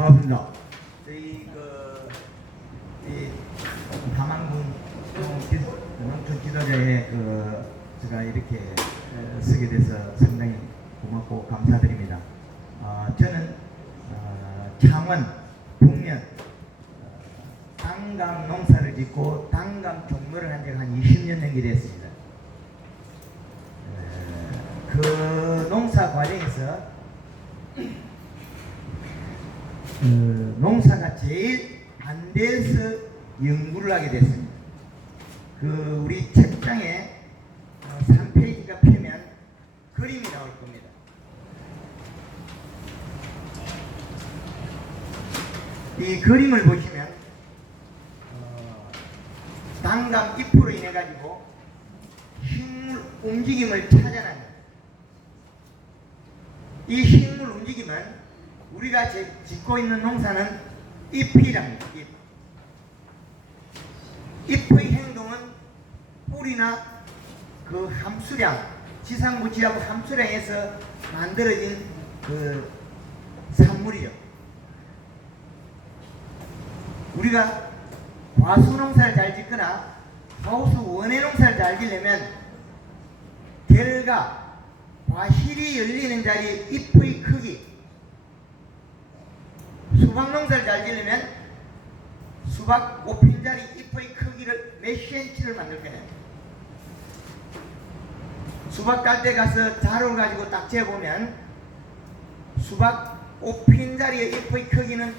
반갑습니다. 저희 이 담안군 농촌 지도자에 제가 이렇게 쓰게 돼서 상당히 고맙고 감사드립니다. 저는 창원, 북면 당감 농사를 짓고 당감 종묘를 한 지가 한 20년 넘게 됐습니다. 그 농사 과정에서 농사가 제일 반대해서 연구를 하게 됐습니다. 우리 책장에 3페이지가 펴면 그림이 나올 겁니다. 이 그림을 보시면 당감 잎으로 인해 가지고 식물 움직임을 찾아냅니다. 이 식물 움직임은 우리가 짓고 있는 농사는 잎이랍니다. 잎의 행동은 뿌리나 그 함수량, 지상부지하고 함수량에서 만들어진 그 산물이요. 우리가 과수 농사를 잘 짓거나 하우스 원예 농사를 잘 지려면 결과, 과실이 열리는 자리 잎의 크기, 수박 농사를 잘 지려면 수박 꽃핀자리 잎의 크기를 몇 cm를 만들 거냐. 수박 깔 때 가서 자루를 가지고 딱 재보면 수박 꽃핀자리의 잎의 크기는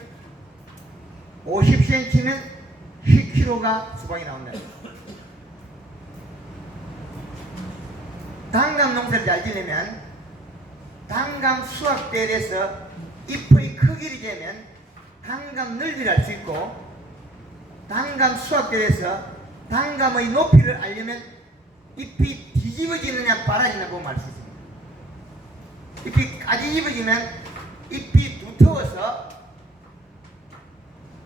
50cm면 10kg가 수박이 나온다. 당감 농사를 잘 지려면 당감 수확대에 대해서 잎의 크기를 재면 당감 넓이를 알 수 있고, 당감 수확대에서 당감의 높이를 알려면 잎이 뒤집어지느냐 바라지냐 보면 알 수 있습니다. 잎이 까지집어지면 잎이 두터워서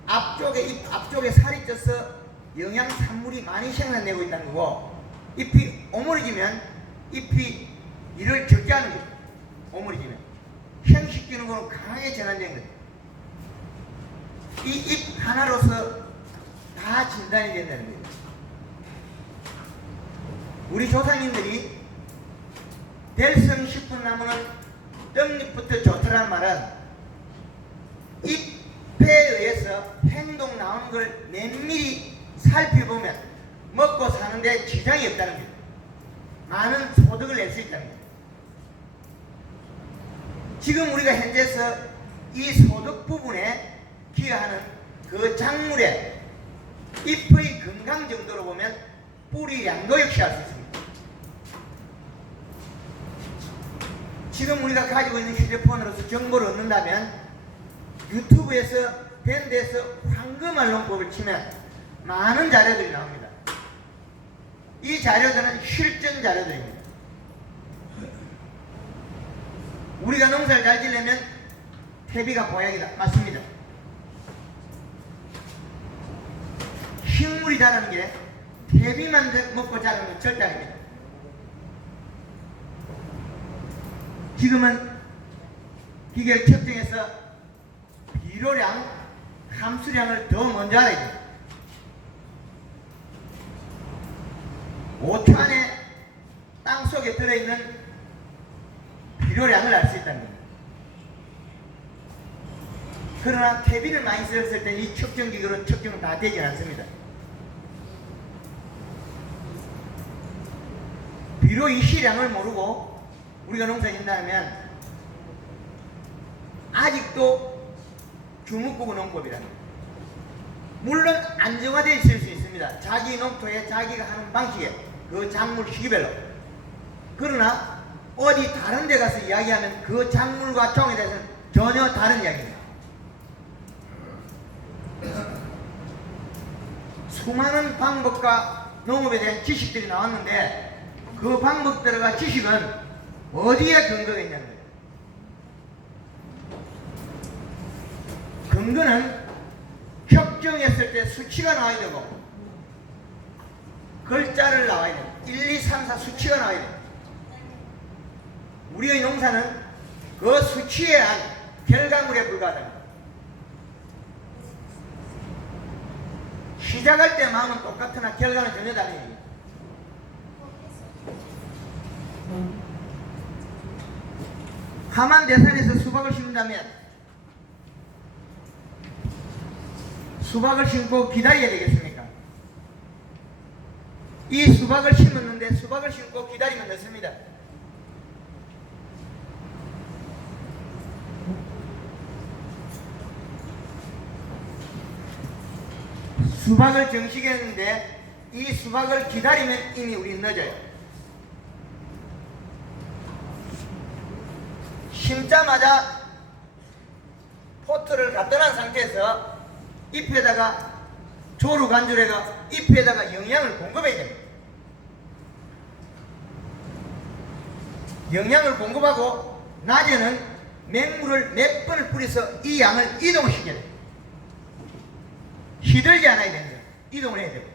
앞쪽에 살이 쪄서 영양 산물이 많이 생산되고 있다는 거고, 잎이 오므려지면 잎이 이를 적게 하는 거죠. 오므려지면 형식 기능으로 강하게 전환된 거죠. 이 잎 하나로서 다 진단이 된다는 거예요. 우리 조상님들이 될성 싶은 나무는 떡잎부터 좋더라는 말은 잎에 의해서 행동 나오는 걸 면밀히 살펴보면 먹고 사는데 지장이 없다는 거예요. 많은 소득을 낼 수 있다는 거예요. 지금 우리가 현재서 이 소득 부분에 기여하는 그 작물의 잎의 건강 정도로 보면 뿌리량도 역시 알 수 있습니다. 지금 우리가 가지고 있는 휴대폰으로서 정보를 얻는다면 유튜브에서 밴드에서 황금알 농법을 치면 많은 자료들이 나옵니다. 이 자료들은 실전 자료들입니다. 우리가 농사를 잘 지려면 퇴비가 보약이다. 맞습니다. 식물이 자라는 게 퇴비만 먹고 자라는 건 절대 아닙니다. 지금은 기계를 측정해서 비료량, 함수량을 더 먼저 알아야 됩니다. 5초 안에 땅속에 들어있는 비료량을 알 수 있다는 겁니다. 그러나 퇴비를 많이 썼을 때 이 측정기구로 측정은 다 되지 않습니다. 비료의 시량을 모르고 우리가 농사 짓는다면 아직도 주먹구구 농법이랍니다. 물론 안정화되어 있을 수 있습니다. 자기 농토에 자기가 하는 방식에 그 작물 시기별로. 그러나 어디 다른 데 가서 이야기하면 그 작물과 종에 대해서는 전혀 다른 이야기입니다. 수많은 방법과 농업에 대한 지식들이 나왔는데 그 방법들과 지식은 어디에 근거가 있냐는 거예요. 근거는 협정했을 때 수치가 나와야 되고 글자를 나와야 돼요. 1, 2, 3, 4 수치가 나와야 돼요. 우리의 농사는 그 수치에 의한 결과물에 불과하다. 시작할 때 마음은 똑같으나 결과는 전혀 다릅니다. 하만대산에서 수박을 심는다면 수박을 심고 기다려야 되겠습니까? 이 수박을 심었는데 수박을 심고 기다리면 됐습니다. 수박을 정식했는데 이 수박을 기다리면 이미 우리 늦어요. 심자마자 포트를 갖다 놓은 상태에서 잎에다가 조루 간줄에가 잎에다가 영양을 공급해야 됩니다. 영양을 공급하고 낮에는 맹물을 몇 번을 뿌려서 이 양을 이동시켜야 됩니다. 시들지 않아야 됩니다. 이동을 해야 됩니다.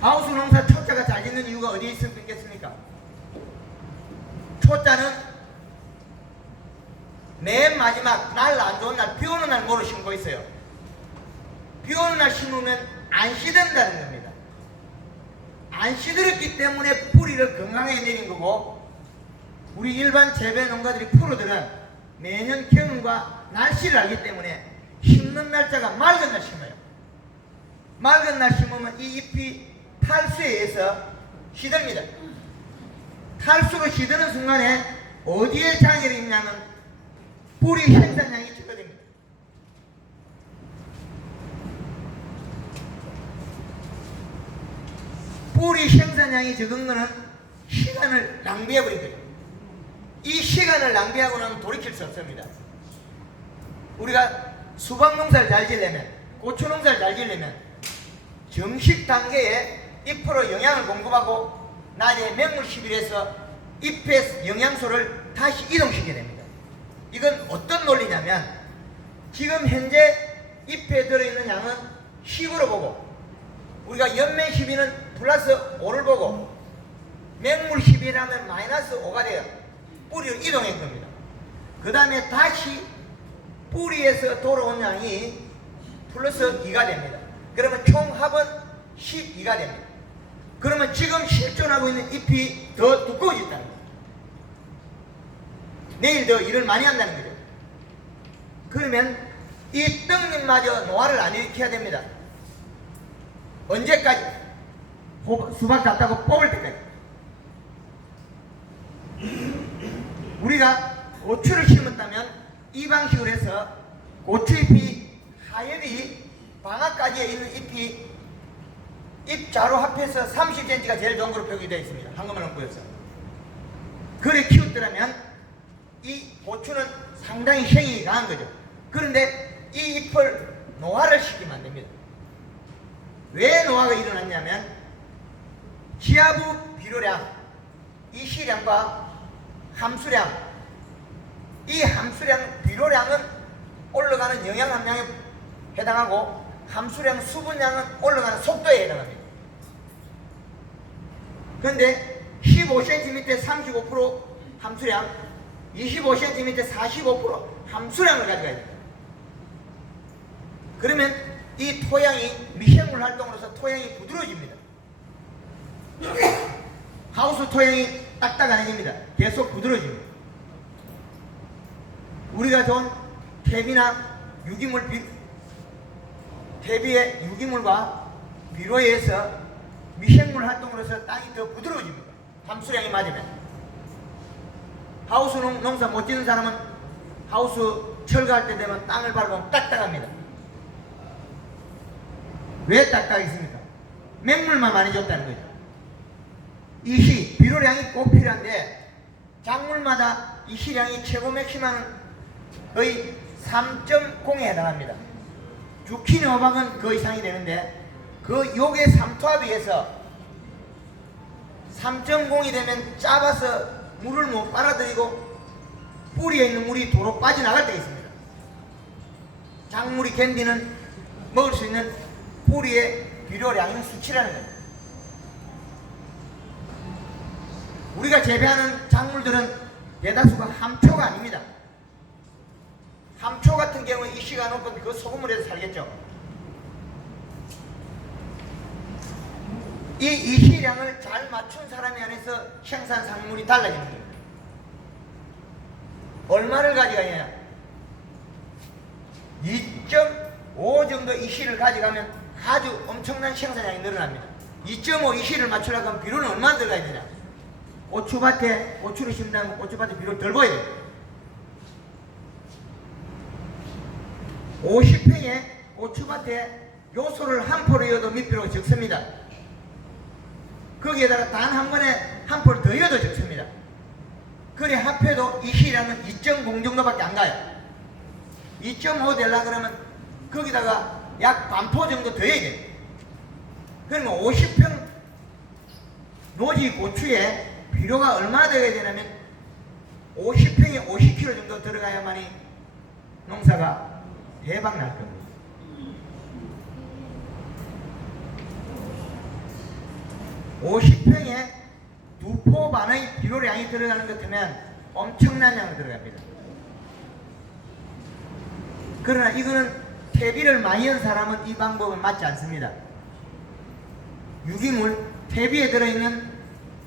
하우스 농사 초자가 잘 짓는 이유가 어디에 있겠습니까? 초자는 맨 마지막 날 안 좋은 날, 비 오는 날 모로 심고 있어요. 비 오는 날 심으면 안 시든다는 겁니다. 안 시들었기 때문에 뿌리를 건강하게 내린 거고, 우리 일반 재배 농가들이 프로들은 매년 경과 날씨를 알기 때문에 심는 날짜가 맑은 날 심어요. 맑은 날 심으면 이 잎이 탈수에 의해서 시듭니다. 탈수로 시드는 순간에 어디에 장애를 있냐면 뿌리 생산량이 적어집니다. 뿌리 생산량이 적은 것은 시간을 낭비해버리거든요. 이 시간을 낭비하고는 돌이킬 수 없습니다. 우리가 수박 농사를 잘 지려면, 고추 농사를 잘 지려면 정식 단계에 잎으로 영양을 공급하고 낮에 맹물 시비해서 잎의 영양소를 다시 이동시켜야 됩니다. 이건 어떤 논리냐면, 지금 현재 잎에 들어있는 양은 10으로 보고, 우리가 연맹 시비는 플러스 5를 보고, 맹물 시비라면 마이너스 5가 돼요. 뿌리를 이동한 겁니다. 그 다음에 다시 뿌리에서 돌아온 양이 플러스 2가 됩니다. 그러면 총 합은 12가 됩니다. 그러면 지금 실존하고 있는 잎이 더 두꺼워졌다는 거예요. 내일 더 일을 많이 한다는 거죠. 그러면 이 떡잎마저 노화를 안 일으켜야 됩니다. 언제까지? 수박 갖다고 뽑을 때까지. 우리가 고추를 심었다면 이 방식으로 해서 고추잎이 하엽이 방아까지에 있는 잎이 잎 자루 합해서 30cm가 제일 좋은 거로 표기되어 있습니다. 한꺼번에 얹고서 그래 키웠더라면 이 고추는 상당히 향이 강한 거죠. 그런데 이 잎을 노화를 시키면 안 됩니다. 왜 노화가 일어났냐면 지하부 비료량, 이 시량과 함수량, 이 함수량, 비료량은 올라가는 영양 함량에 해당하고 함수량, 수분량은 올라가는 속도에 해당합니다. 그런데 15cm 35% 함수량, 25cm 45% 함수량을 가져가야 됩니다. 그러면 이 토양이 미생물 활동으로서 토양이 부드러워집니다. 하우스 토양이 딱딱 안 해집니다. 계속 부드러워집니다. 우리가 본 퇴비나 유기물, 퇴비의 유기물과 비료에 의해서 미생물 활동으로서 땅이 더 부드러워집니다. 함수량이 맞으면. 하우스 농사 못 짓는 사람은 하우스 철거할 때 되면 땅을 밟으면 딱딱합니다. 왜 딱딱했습니까? 맹물만 많이 줬다는 거죠. 이 시, 비료량이 꼭 필요한데 작물마다 이 시량이 최고 맥시멈은 거의 3.0에 해당합니다. 주키니 호박은 그 이상이 되는데 그 요게 3토합에 의해서 3.0이 되면 짧아서 물을 못 빨아들이고 뿌리에 있는 물이 도로 빠져나갈 때가 있습니다. 작물이 견디는 먹을 수 있는 뿌리의 비료량의 수치라는 겁니다. 우리가 재배하는 작물들은 대다수가 함초가 아닙니다. 함초 같은 경우는 이씨가 높은 그 소금물에서 살겠죠. 이 이씨량을 잘 맞춘 사람이 안에서 생산 상물이 달라지는 거예요. 얼마를 가져가냐? 2.5 정도 이씨를 가져가면 아주 엄청난 생산량이 늘어납니다. 2.5 이씨를 맞추려고 하면 비료는 얼마나 들어가야 되냐? 고추밭에 고추를 심다면 고추밭에 비료를 덜 부어야 돼요. 50평에 고추밭에 요소를 한 포를 넣어도 밑비료가 적습니다. 거기에다가 단 한 번에 한 포를 더 넣어도 적습니다. 그래 합해도 이씨량은 2.0 정도밖에 안 가요. 2.5 되려고 그러면 거기다가 약 반포 정도 더 해야 돼요. 그러면 50평 노지 고추에 비료가 얼마나 되어야 되냐면 50평에 50kg 정도 들어가야만이 농사가 대박 날 겁니다. (50평에) 2포 반의 비료량이 들어가는 것 같으면 엄청난 양이 들어갑니다. 그러나 이거는 퇴비를 많이 한 사람은 이 방법은 맞지 않습니다. 유기물, 퇴비에 들어있는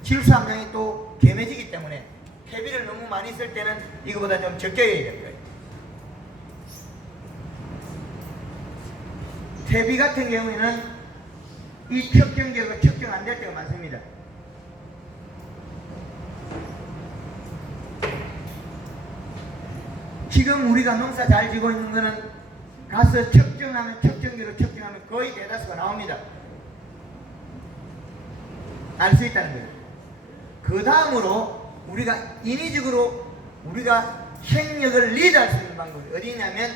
질소 함량이 또 gem해지기 때문에 퇴비를 너무 많이 쓸 때는 이거보다 좀 적게 해야 될 거예요. 퇴비 같은 경우에는 이 측정기가 측정 안 될 때가 많습니다. 지금 우리가 농사 잘 지고 있는 거는 가서 측정하면 측정기로 측정하면 거의 대다수가 나옵니다. 알 수 있다는 거예요. 그 다음으로 우리가 인위적으로 우리가 생력을 리드할 수 있는 방법이 어디냐면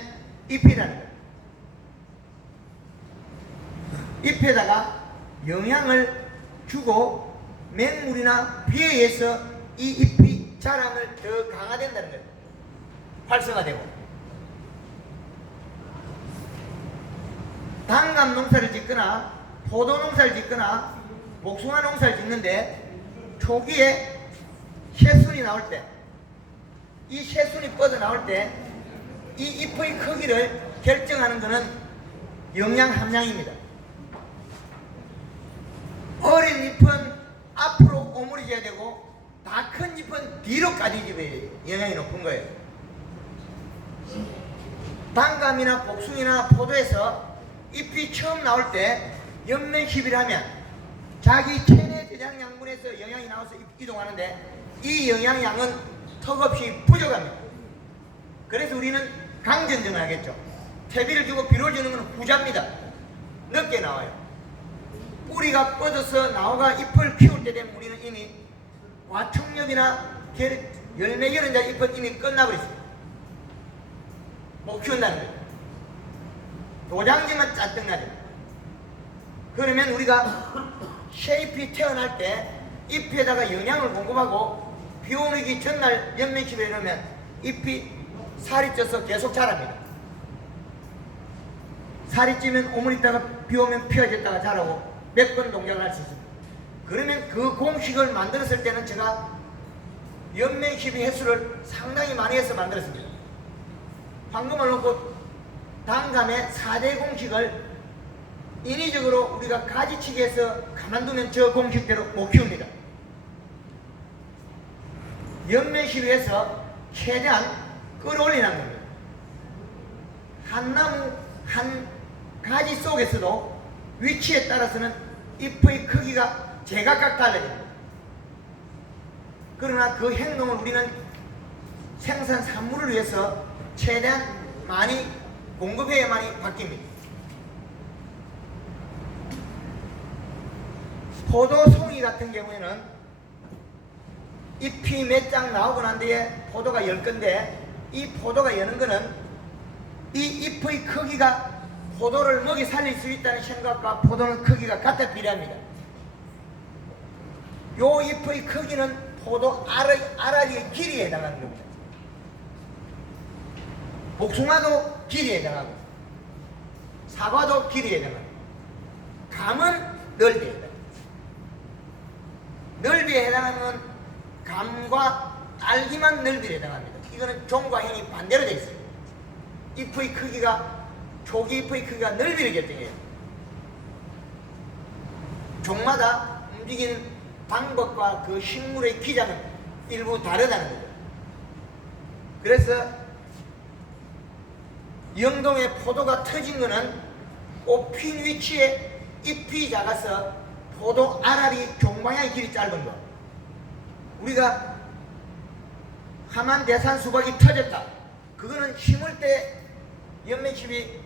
잎이라는 거예요. 잎에다가 영양을 주고 맹물이나 비에 의해서 이 잎이 자람을 더 강화된다는 거예요. 활성화되고. 단감 농사를 짓거나 포도 농사를 짓거나 복숭아 농사를 짓는데 초기에 새순이 나올 때, 이 새순이 뻗어 나올 때 이 잎의 크기를 결정하는 것은 영양 함량입니다. 어린 잎은 앞으로 오므려져야 되고 다 큰 잎은 뒤로 까지집어야 영양이 높은 거예요. 단감이나 복숭이나 포도에서 잎이 처음 나올 때 연면 시비를 하면 자기 체내 대장 양분에서 영양이 나와서 이동하는데 이 영양량은 턱없이 부족합니다. 그래서 우리는 강전증을 하겠죠. 퇴비를 주고 비료를 주는 것은 후자입니다. 늦게 나와요. 뿌리가 뻗어서 나오가 잎을 키울 때 되면 우리는 이미 과충엽이나 열매 결연자 잎은 이미 끝나버렸습니다. 못 키운다는 거예요. 도장지만 짠뜩나죠. 그러면 우리가 쉐잎이 태어날 때 잎에다가 영양을 공급하고 비 오기 전날 연면십에 이러면 잎이 살이 쪄서 계속 자랍니다. 살이 찌면 오물 있다가 비 오면 피어졌다가 자라고 몇 번 동작을 할 수 있습니다. 그러면 그 공식을 만들었을 때는 제가 연면십의 횟수를 상당히 많이 해서 만들었습니다. 황금을 넣고 단감의 4대 공식을 인위적으로 우리가 가지치기해서 가만두면 저 공식대로 못 키웁니다. 연면시비에서 최대한 끌어올리는 겁니다. 한 나무 한 가지 속에서도 위치에 따라서는 잎의 크기가 제각각 달라집니다. 그러나 그 행동을 우리는 생산 산물을 위해서 최대한 많이 공급해야만이 바뀝니다. 포도 송이 같은 경우에는 잎이 몇 장 나오고 난 뒤에 포도가 10건데 이 포도가 여는 거는 이 잎의 크기가 포도를 먹이 살릴 수 있다는 생각과 포도는 크기가 같아 비례합니다. 요 잎의 크기는 포도 알알이의 길이에 해당하는 겁니다. 복숭아도 길이에 해당하고 사과도 길이에 해당합니다. 감은 넓이에 해당합니다. 넓이에 해당하는 건 감과 딸기만 넓이에 해당합니다. 이거는 종과 형이 반대로 되어 있습니다. 잎의 크기가 초기 잎의 크기가 넓이를 결정해요. 종마다 움직이는 방법과 그 식물의 기장은 일부 다르다는 거죠. 그래서 영동의 포도가 터진 거는 꽃 핀 위치에 잎이 작아서 포도 알알이 종방향의 길이 짧은 거. 우리가 하만 대산 수박이 터졌다. 그거는 심을 때 연매칩이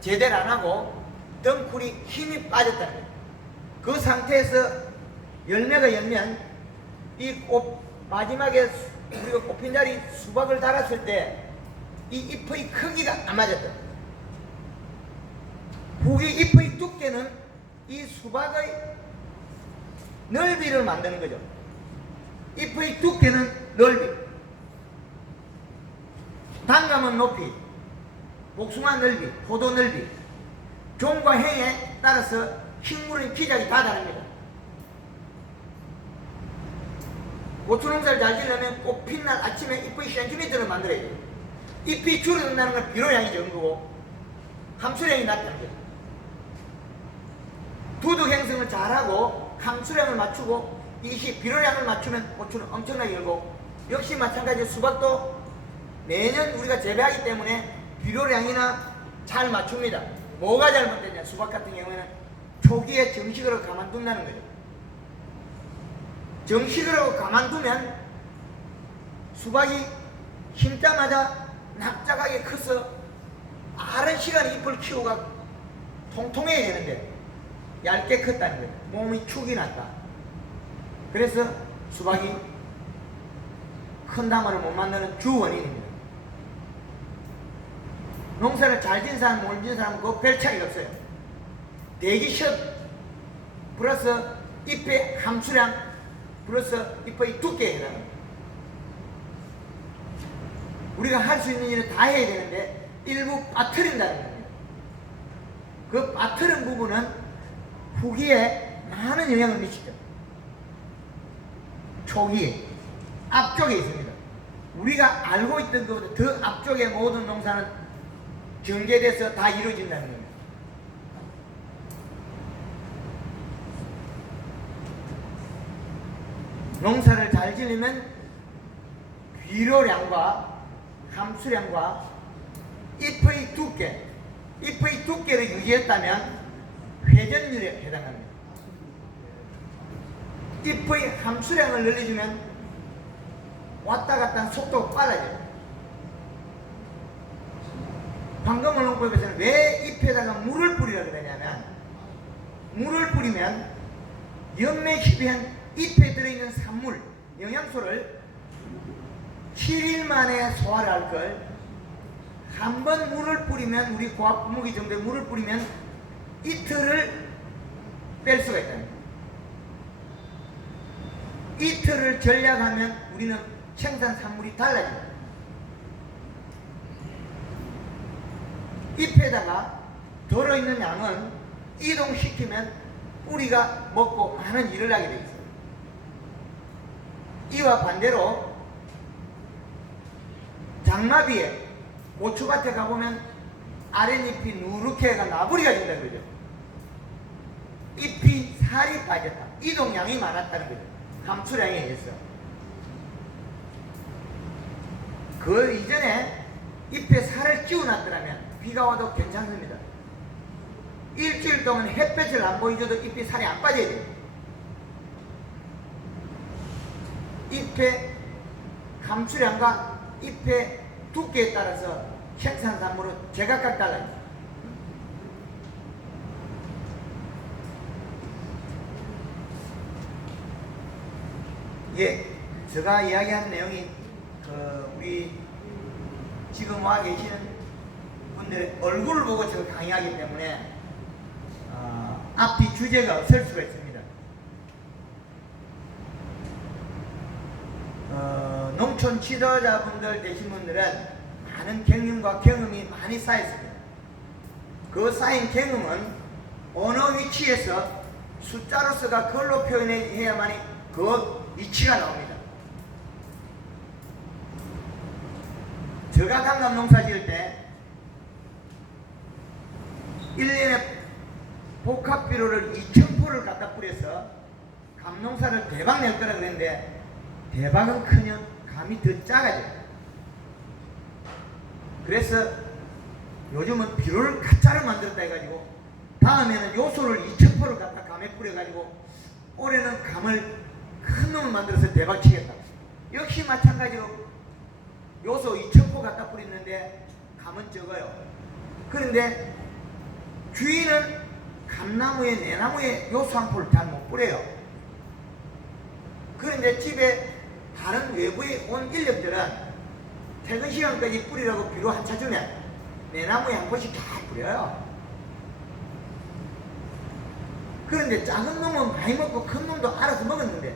제대로 안 하고 덩쿨이 힘이 빠졌다는 거예요. 그 상태에서 열매가 열면 이 꽃 마지막에 우리가 꽃핀 자리 수박을 달았을 때 이 잎의 크기가 안 맞았다. 후기 잎의 두께는 이 수박의 넓이를 만드는 거죠. 잎의 두께는 넓이, 단감은 높이, 복숭아 넓이, 포도 넓이, 종과 해에 따라서 식물의 기작이 다 다릅니다. 고추 농사를 잘 지으려면 꽃 핀 날 아침에 잎의 센티미터를 만들어야 돼요. 잎이 줄어든다는 건 비료량이 적은 거고 함수량이 낮다는 거죠. 두둑 행성을 잘하고 함수량을 맞추고 이시 비료량을 맞추면 고추는 엄청나게 열고, 역시 마찬가지로 수박도 매년 우리가 재배하기 때문에 비료량이나 잘 맞춥니다. 뭐가 잘못되냐? 수박 같은 경우에는 초기에 정식으로 가만둔다는 거죠. 정식으로 가만두면 수박이 심자마자 납작하게 커서 빠른 시간에 잎을 키우가 통통해야 되는데 얇게 컸다는 거예요. 몸이 축이 났다. 그래서 수박이 큰 나무를 못 만드는 주 원인입니다. 농사를 잘 지은 사람, 못 지은 사람은 그 별 차이가 없어요. 대기샷 플러스 잎의 함수량 플러스 잎의 두께에 해당합니다. 우리가 할 수 있는 일을 다 해야 되는데 일부 빠뜨린다는 겁니다. 그 빠뜨린 부분은 후기에 많은 영향을 미치죠. 초기 앞쪽에 있습니다. 우리가 알고 있던 것보다 더 앞쪽에 모든 농사는 전개돼서 다 이루어진다는 겁니다. 농사를 잘 지으려면 비료량과 함수량과 잎의 두께를 유지했다면 회전율에 해당합니다. 잎의 함수량을 늘려주면 왔다 갔다 하는 속도가 빨라져요. 방금을 농법에서는 왜 잎에다가 물을 뿌리라 그러냐면, 물을 뿌리면 연매 시비한 잎에 들어있는 산물, 영양소를 7일 만에 소화를 할 걸 한 번 물을 뿌리면, 우리 고압 분무기 정도의 물을 뿌리면 이틀을 뺄 수가 있다. 이틀을 전략하면 우리는 생산 산물이 달라집니다. 잎에다가 들어있는 양은 이동시키면 뿌리가 먹고 많은 일을 하게 되어 있어요. 이와 반대로 장마비에 고추밭에 가보면 아랫잎이 누렇게가 나부리가 된다는 거죠. 잎이 살이 빠졌다. 이동량이 많았다는 거죠. 함수량에 의해서. 그 이전에 잎에 살을 찌워놨더라면 비가 와도 괜찮습니다. 일주일 동안 햇볕을 안 보여줘도 잎이 살이 안 빠져야 돼요. 잎의 함수량과 잎의 두께에 따라서 생산산물은 제각각 달라요. 예, 제가 이야기하는 내용이 우리 지금 와 계시는 분들의 얼굴을 보고 제가 강의하기 때문에 앞뒤 주제가 없을 수가 있습니다. 농촌 지도자분들 되신 분들은 많은 경륜과 경험이 많이 쌓였습니다. 그 쌓인 경험은 어느 위치에서 숫자로서가 글로 표현해야만이 그 위치가 나옵니다. 제가 단감 농사 지을 때 1년에 복합비료를 2,000포를 갖다 뿌려서 감농사를 대박 낼 거라 그랬는데 대박은커녕 감이 더 작아져요. 그래서 요즘은 비료를 가짜로 만들었다 해가지고 다음에는 요소를 2,000포를 갖다 감에 뿌려가지고 올해는 감을 큰 놈을 만들어서 대박 치겠다. 역시 마찬가지로 요소 2,000포 갖다 뿌리는데 감은 적어요. 그런데 주인은 감나무에 내나무에 요소 한 포를 잘 못 뿌려요. 그런데 집에 다른 외부에 온 인력들은 퇴근 시간까지 뿌리라고 비료 한 차 주면 내나무에 한 포씩 잘 뿌려요. 그런데 작은 놈은 많이 먹고 큰 놈도 알아서 먹었는데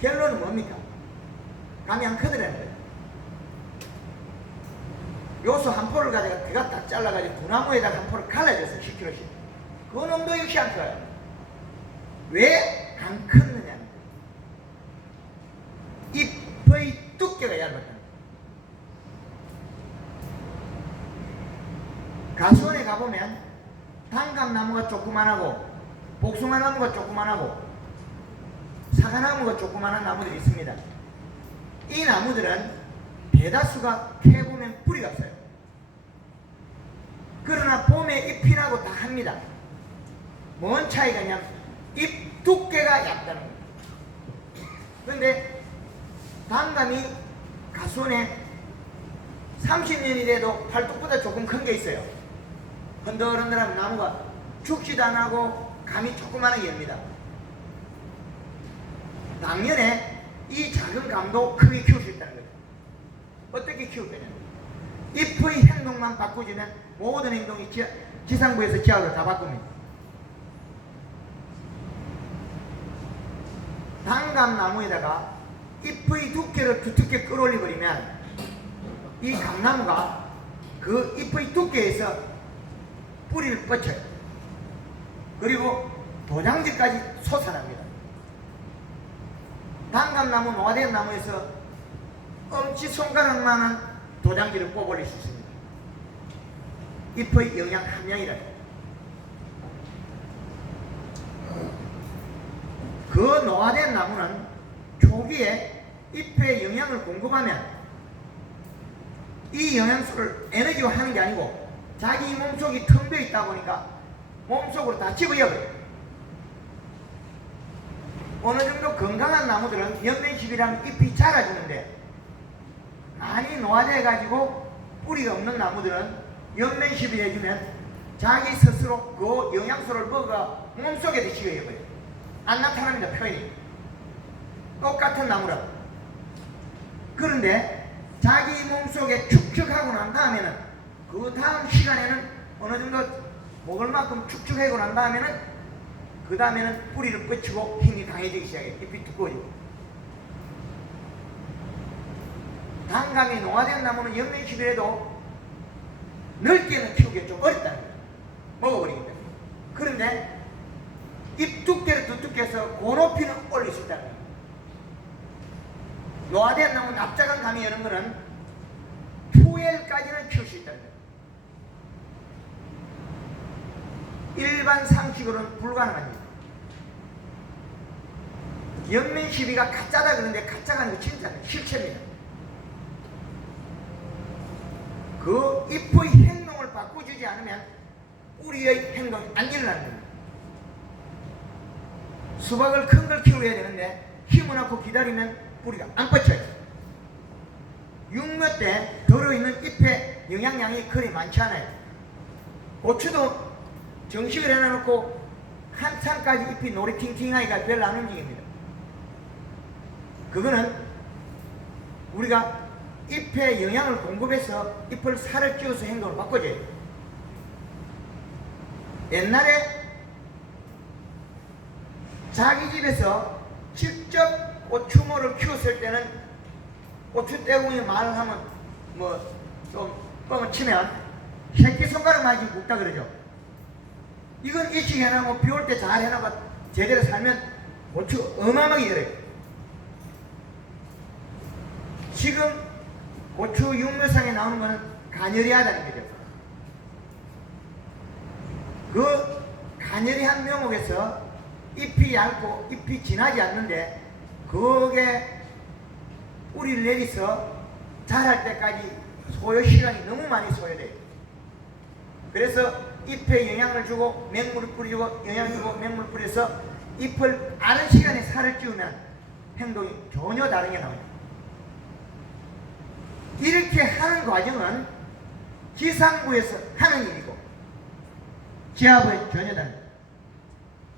결론은 뭡니까? 감이 안 크더라는 거예요. 요소 한 포를 가져가 그가 딱 잘라가지고 두 나무에다가 한 포를 갈라줘서 10kg씩. 그 놈도 역시 안 커요. 왜 안 컸느냐는 거예요. 잎의 두께가 얇았다는 거예요. 가수원에 가보면 단감나무가 조그만하고 복숭아나무가 조그만하고 사과나무가 조그만한 나무들이 있습니다. 이 나무들은 대다수가 캐보면 뿌리가 없어요. 그러나 봄에 잎이 나고 다 합니다. 뭔 차이가 있냐면 잎 두께가 얇다는 거예요. 그런데 단감이 가수원에 30년이 돼도 팔뚝보다 조금 큰 게 있어요. 흔들흔들하면 나무가 죽지도 안 하고 감이 조그만하게 엽니다. 당연에 이 작은 감도 크게 키울 수 있다는 거예요. 어떻게 키울 거냐? 잎의 행동만 바꾸지면 모든 행동이 지상부에서 지하로 다 바꿉니다. 단감나무에다가 잎의 두께를 두텁게 끌어올려버리면 이 감나무가 그 잎의 두께에서 뿌리를 뻗쳐요. 그리고 도장지까지 솟아납니다. 단감나무, 노화된 나무에서 엄지손가락만한 도장지를 뽑아올릴 수 있습니다. 잎의 영양 함량이라. 그 노화된 나무는 초기에 잎에 영양을 공급하면 이 영양소를 에너지화하는 게 아니고 자기 몸속이 텅 비어 있다 보니까 몸속으로 다 집어여버려요. 어느 정도 건강한 나무들은 연면십이라는 잎이 자라주는데 많이 노화돼 가지고 뿌리가 없는 나무들은 연면십이 해주면 자기 스스로 그 영양소를 먹어 몸속에 집어여버려요. 안 나타납니다. 표현이 똑같은 나무라고. 그런데 자기 몸속에 축축하고 난 다음에는 그 다음 시간에는 어느 정도 먹을 만큼 축축하고 난 다음에는 그 다음에는 뿌리를 뻗치고 힘이 강해지기 시작해요. 잎이 두꺼워지고. 단감이 노화된 나무는 연면십이라도 넓게는 키우기가 좀 어렵다는 거예요. 먹어버리기 때문에. 그런데 잎 두께를 두껍게 해서 그 높이는 올릴 수 있다는 거예요. 노화된 나무 납작한 감이 이런 거는 2L까지는 키울 수 있다는 거예요. 일반 상식으로는 불가능합니다. 연면 시비가 가짜다 그러는데 가짜가 아니고 진짜는 실체입니다. 그 잎의 행동을 바꿔주지 않으면 뿌리의 행동이 안 일어나는 겁니다. 수박을 큰 걸 키워야 되는데 힘을 넣고 기다리면 뿌리가 안 뻗쳐요. 육묘 때 들어있는 잎에 영양량이 그리 많지 않아요. 고추도 정식을 해놔놓고 한창까지 잎이 노래팅팅하기가 별로 안 움직입니다. 그거는 우리가 잎에 영양을 공급해서 잎을 살을 찌워서 행동을 바꿔줘야 돼요. 옛날에 자기 집에서 직접 고추모를 키웠을 때는 고추 떼공이 말을 하면 뭐 좀 뻥을 치면 새끼손가락만 아직 묵다 그러죠. 이건 일찍 해놓고 비 올 때 잘 해놓고 제대로 살면 고추 어마어마하게 그래요. 지금 고추 육묘상에 나오는 거는 가녀리하다는 거죠. 그 가늘이 한 묘목에서 잎이 얇고 잎이 진하지 않는데 그게 뿌리를 내리서 자랄 때까지 소요 시간이 너무 많이 소요돼요. 그래서 잎에 영양을 주고 맹물을 뿌리고 영양 주고 맹물을 뿌려서 잎을 빠른 시간에 살을 찌우면 행동이 전혀 다르게 나옵니다. 이렇게 하는 과정은 지상부에서 하는 일이고 지하부에 전혀 다릅니다.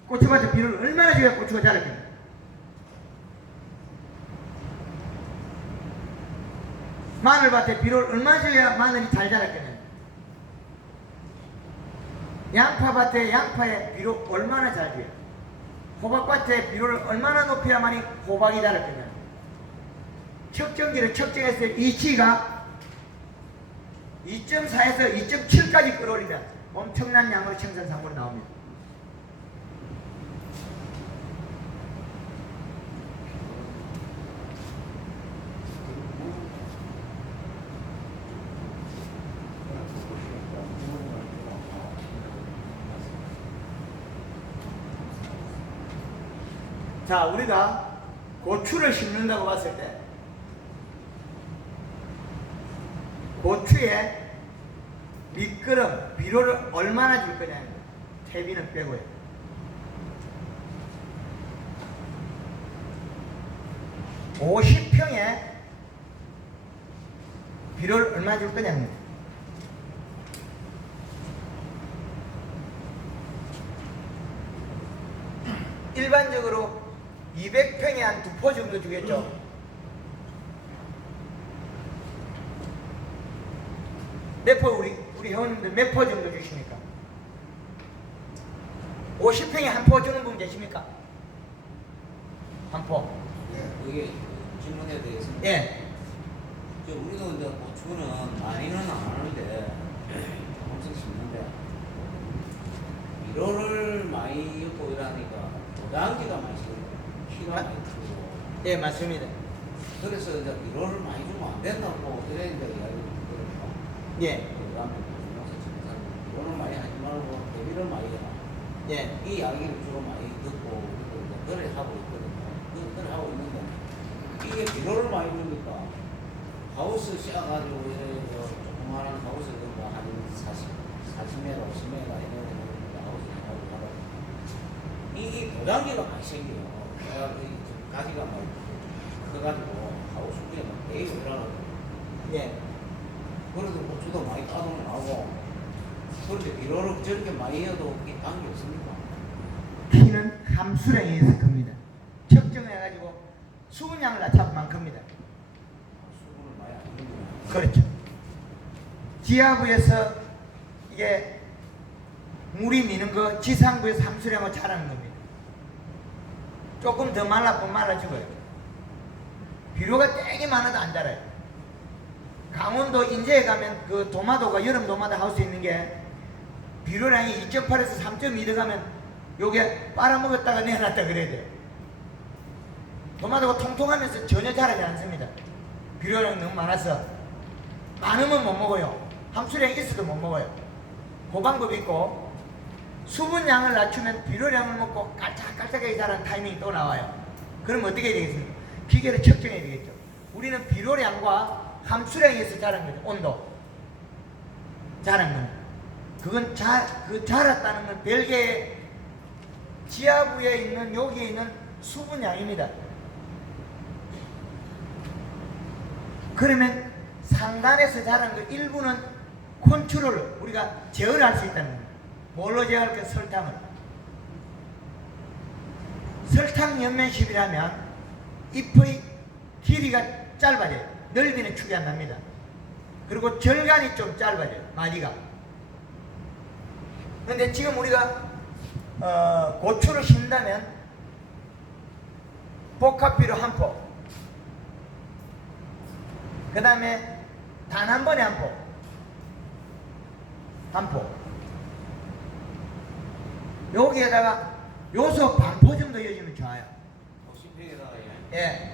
고추밭에 비료를 얼마나 줘야 고추가 자랄 겁니까? 마늘밭에 비료를 얼마나 줘야 마늘이 잘 자랄 겁니까? 양파밭에 양파에 비료 얼마나 잘 줘요? 호박밭에 비료를 얼마나 높여야만이 호박이 자랄 겁니까? 척정기를 척정했을 때 이치가 2.4에서 2.7까지 끌어올리면 엄청난 양으로 청산산물이 나옵니다. 자, 우리가 고추를 심는다고 봤을 때 고추에 밑거름, 비료를 얼마나 줄 거냐는 거예요. 퇴비는 빼고요. (50평에) 비료를 얼마나 줄 거냐는 거예요. 일반적으로 200평에 한 2포 정도 주겠죠. 몇 포 우리 회원님들 몇 포 정도 주십니까? 50평에 한 포 주는 분 계십니까? 한 포. 이게 질문에 대해서. 예. 우리도 이제 고추는 많이는 안 하는데 엄청 심는데 비료를 많이 넣고 이러니까 도장지가 많이 심고 키가 많이 크고. 예, 맞습니다. 그래서 이제 비료를 많이 주면 안 된다고 이래 이제 이야기를 듣거든요. 예. 비료를 많이 하지 말고 대비를 많이 해라. 예. 이 이야기를 주로 많이 듣고 그래 하고 있거든요. 그래 하고 있는데 이게 비료를 많이 주니까 하우스 씌워가지고 이래 조그마한 하우스 한 40m, 50m 이런 하우스 하고 하다 이 도장기가 많이 생겨요. 가지가 막 커가지고 하우스 위에 막 베이고 이러거든요. 예. 그래도 고추도 많이 따동이 나오고 그런데 비료를 저렇게 많이 해도 관계 없습니까? 키는 함수량에 의해서 큽니다. 측정해가지고 수분량을 낮춰본 만큼입니다. 수분을 많이 안 주는구나. 그렇죠. 지하부에서 이게 물이 미는 거 지상부에서 함수량을 자라는 겁니다. 조금 더 말라보면 말라 죽어요. 비료가 되게 많아도 안 자라요. 강원도 인제에 가면 그 도마도가 여름 도마도 하우스 있는 게 비료량이 2.8에서 3.2 들어가면 요게 빨아먹었다가 내놨다 그래야 돼요. 도마도가 통통하면서 전혀 자라지 않습니다. 비료량이 너무 많아서 많으면 못 먹어요. 함수량이 있어도 못 먹어요. 그 방법이 있고 수분량을 낮추면 비료량을 먹고 깔짝깔짝하게 자라는 타이밍이 또 나와요. 그럼 어떻게 해야 되겠습니까? 기계를 측정해야 되겠죠. 우리는 비료량과 함수량에 의해서 자란 거죠. 온도 자란 거는 그건 자랐다는 건 별개의 지하부에 있는 여기에 있는 수분량입니다. 그러면 상단에서 자란 거 일부는 컨트롤을 우리가 제어를 할 수 있다는 거예요. 뭘로 제어할 까? 설탕을. 설탕 연면십이라면 잎의 길이가 짧아져요. 넓이는 축이 안 납니다. 그리고 절간이 좀 짧아져요. 마디가. 그런데 지금 우리가 고추를 심다면 복합비료 한 포, 그 다음에 단 한 번에 한 포, 여기에다가 요소 반 포 정도 넣어주면 좋아요. 50평에다가 예.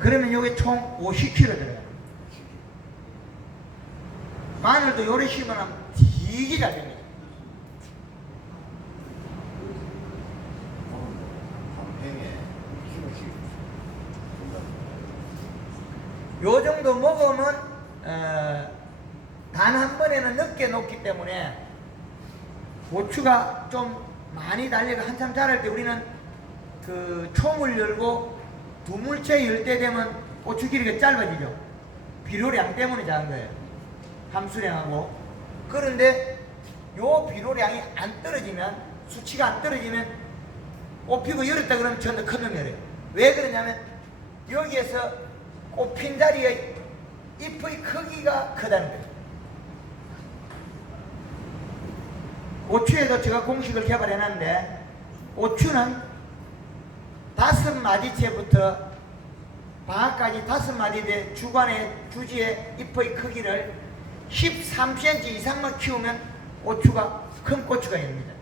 그러면 요게 총 50kg 들어가요. 마늘도 요래 심으면 되게 잘 됩니다. 요 정도 먹으면 단 한 번에는 늦게 녹기 때문에 고추가 좀 많이 달리고 한참 자랄 때 우리는 그 총을 열고 두물째 열 때 되면 고추 길이가 짧아지죠. 비료량 때문에 작은 거예요. 함수량하고. 그런데 요 비료량이 안 떨어지면, 수치가 안 떨어지면 꽃피고 열었다 그러면 전부 큰 놈이 열어요. 왜 그러냐면 여기에서 꽃핀 자리에 잎의 크기가 크다는 거예요. 고추에도 제가 공식을 개발해놨는데, 고추는 5마디째부터 방아까지 5마디째 주지의 잎의 크기를 13cm 이상만 키우면 고추가 큰 고추가 됩니다.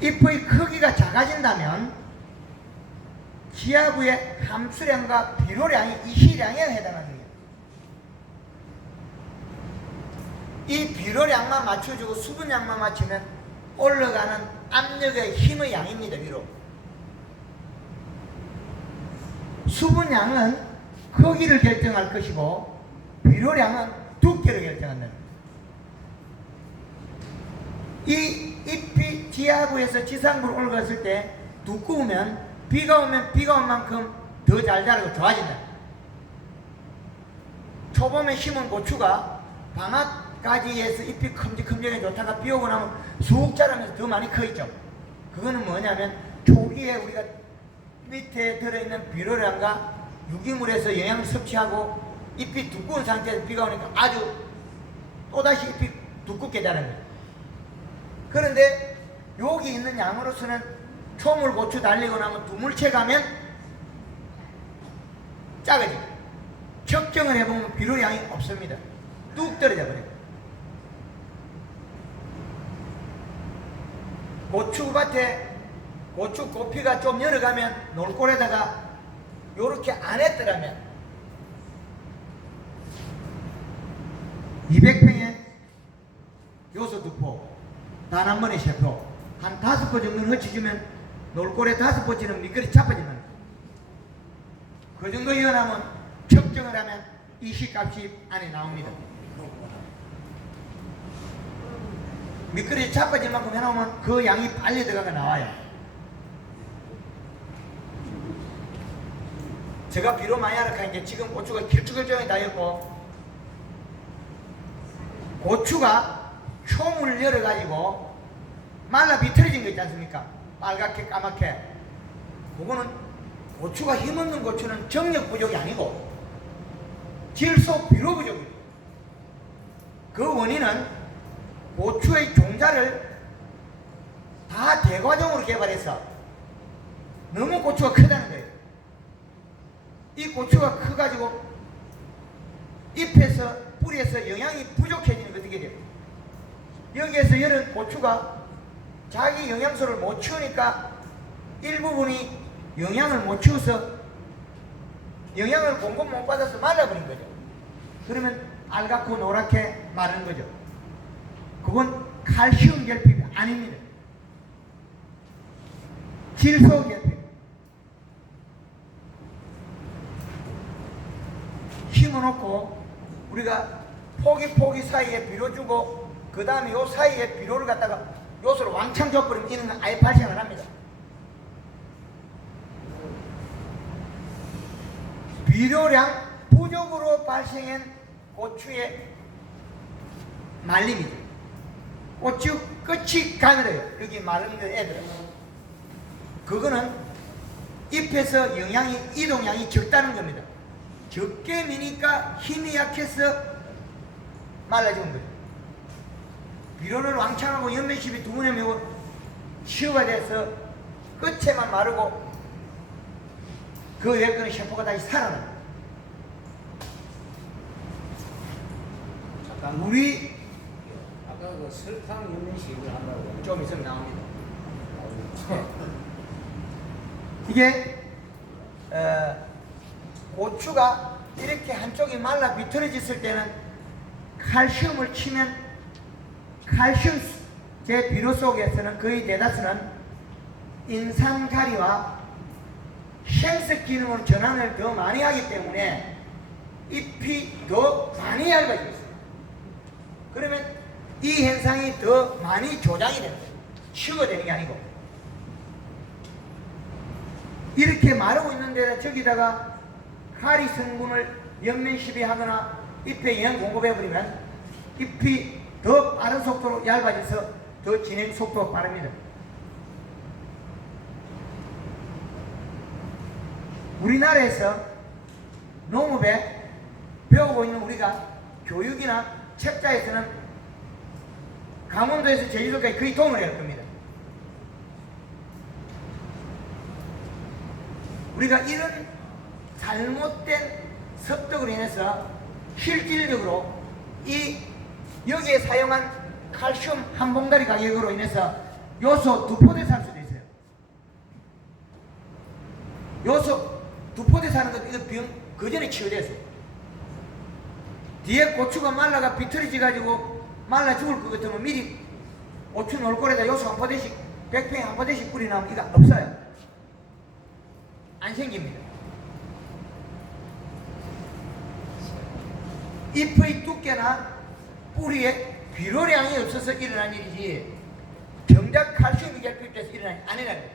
잎의 크기가 작아진다면 지하부의 함수량과 비료량이 이시량에 해당하는 거예요. 이 비료량만 맞춰주고 수분량만 맞추면 올라가는 압력의 힘의 양입니다. 위로. 수분량은 크기를 결정할 것이고 비료량은 두께를 결정한다. 이 잎이 지하부에서 지상부로 올라갔을 때 두꺼우면 비가 오면 비가 온 만큼 더 잘 자라고 좋아진다. 초봄에 심은 고추가 방앗가지에서 잎이 큼직큼직하게 좋다가 비 오고 나면 쑥 자라면서 더 많이 커있죠. 그거는 뭐냐면 초기에 우리가 밑에 들어있는 비료량과 유기물에서 영양을 섭취하고 잎이 두꺼운 상태에서 비가 오니까 아주 또다시 잎이 두껍게 자라는 거예요. 그런데 여기 있는 양으로서는 초물고추 달리고 나면 두물째 가면 작아져요. 측정을 해보면 비료량이 없습니다. 뚝 떨어져 버려요. 고추밭에 고추 꽃피가 좀 열어가면 놀골에다가 요렇게 안 했더라면 200평에 요소 2포, 단 한 번에 3포, 한 5포 정도는 흩어주면 놀골에 5포치는 미끄러지 자빠지면 그 정도 이어나면 측정을 하면 이 시값이 안에 나옵니다. 미끄러지 자빠질 만큼 해놓으면 그 양이 빨리 들어가가 나와요. 제가 비료 많이 알아가니까 지금 고추가 길쭉길쭉하게 다였고, 고추가 총을 열어가지고 말라 비틀어진 거 있지 않습니까? 빨갛게 까맣게. 그거는 고추가 힘없는 고추는 정력 부족이 아니고 질소 비료 부족이에요. 그 원인은 고추의 종자를 다 대과정으로 개발해서 너무 고추가 크다는 거예요. 이 고추가 커가지고 잎에서 뿌리에서 영양이 부족해지는 게 어떻게 돼요? 여기에서 여는 고추가 자기 영양소를 못 채우니까 일부분이 영양을 못 채워서 영양을 공급 못 받아서 말라버린 거죠. 그러면 알갛고 노랗게 마르는 거죠. 그건 칼슘 결핍이 아닙니다. 질소 결핍. 심어놓고 우리가 포기 사이에 비료 주고 그 다음에 요 사이에 비료를 갖다가 요소를 왕창 줘버리면 이는 아예 발생을 합니다. 비료량 부족으로 발생한 고추의 말림이죠. 고추 끝이 가늘어요. 여기 마른 애들은. 그거는 잎에서 영양이 이동량이 적다는 겁니다. 적게 미니까 힘이 약해서 말라지는 거예요. 비료를 왕창하고 연면십이 두 번에 메고 시어가 돼서 끝에만 마르고 그 외에 거는 셰포가 다시 살아나요. 잠깐 우리 아까 그 설탕 연면식을 한다고 좀 있으면 나옵니다. 이게 고추가 이렇게 한쪽이 말라 비틀어졌을 때는 칼슘을 치면 칼슘 제 비료 속에서는 거의 대다수는 인산가리와 생석 기능으로 전환을 더 많이 하기 때문에 잎이 더 많이 얇아지고 있습니다. 그러면 이 현상이 더 많이 조장이 되는 거예요. 치유가 되는 게 아니고. 이렇게 마르고 있는데 저기다가 가리 성분을 연면 시비하거나 잎에 영양 공급해버리면 잎이 더 빠른 속도로 얇아져서 더 진행 속도가 빠릅니다. 우리나라에서 농업에 배우고 있는 우리가 교육이나 책자에서는 강원도에서 제주도까지 거의 동일할 겁니다. 우리가 이런 잘못된 습득으로 인해서 실질적으로 여기에 사용한 칼슘 한 봉다리 가격으로 인해서 요소 2포대 살 수도 있어요. 요소 2포대 사는 것도 이거 병 그 전에 치유됐어요. 뒤에 고추가 말라가 비틀어져 가지고 말라 죽을 것 같으면 미리 고추 놀골에다 요소 한 포대씩 100평에 한 포대씩 뿌리나면 이거 없어요. 안 생깁니다. 잎의 두께나 뿌리에 비료량이 없어서 일어난 일이지 정작 칼슘이 결핍돼서 일어난 일이 아니라는 거예요.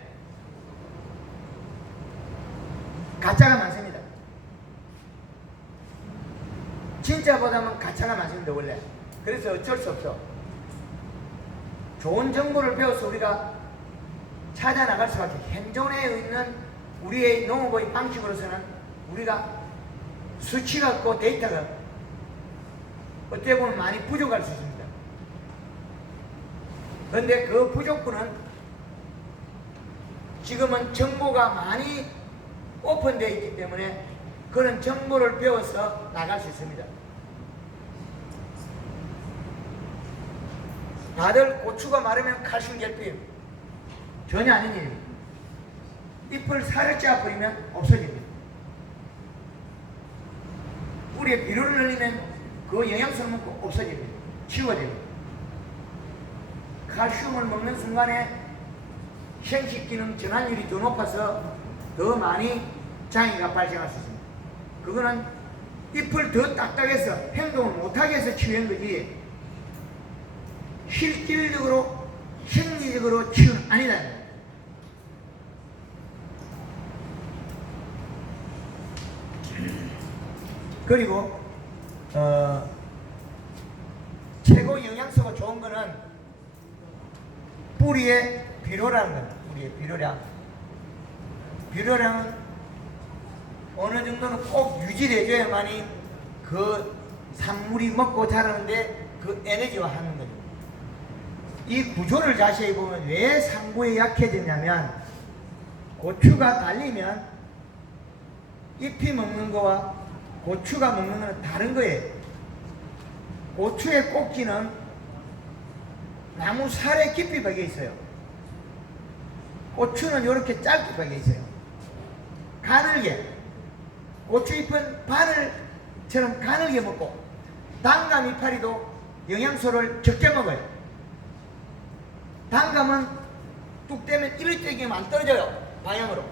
가짜가 많습니다. 진짜보다는 가짜가 많습니다 원래. 그래서 어쩔 수 없어. 좋은 정보를 배워서 우리가 찾아나갈 수밖에. 현존에 있는 우리의 농업의 방식으로서는 우리가 수치가 없고 데이터가 어떻게 보면 많이 부족할 수 있습니다. 그런데 그 부족분은 지금은 정보가 많이 오픈되어 있기 때문에 그런 정보를 배워서 나갈 수 있습니다. 다들 고추가 마르면 칼슘 결핍 전혀 아닌 일입니다. 잎을 살을 짜 버리면 없어집니다. 뿌리에 비료를 넣으면 그 영양소를 먹고 없어집니다. 치유가 됩니다. 칼슘을 먹는 순간에 생식 기능 전환율이 더 높아서 더 많이 장애가 발생할 수 있습니다. 그거는 잎을 더 딱딱해서 행동을 못하게 해서 치유한 거지 실질적으로 생리적으로 치유는 아니다. 그리고 최고 영양소가 좋은 거는 뿌리의 비료라는 겁니다. 뿌리의 비료량. 비료량은 어느 정도는 꼭 유지해줘야만이 그 산물이 먹고 자라는데 그 에너지화 하는 거죠. 이 구조를 자세히 보면 왜 상부에 약해졌냐면 고추가 달리면 잎이 먹는 거와 고추가 먹는 거는 다른 거예요. 고추의 꼭지는 나무 살에 깊이 박여 있어요. 고추는 이렇게 짧게 박여 있어요. 가늘게. 고추 잎은 바늘처럼 가늘게 먹고 단감 이파리도 영양소를 적게 먹어요. 단감은 뚝 떼면 이리 땡기면 안 떨어져요. 방향으로.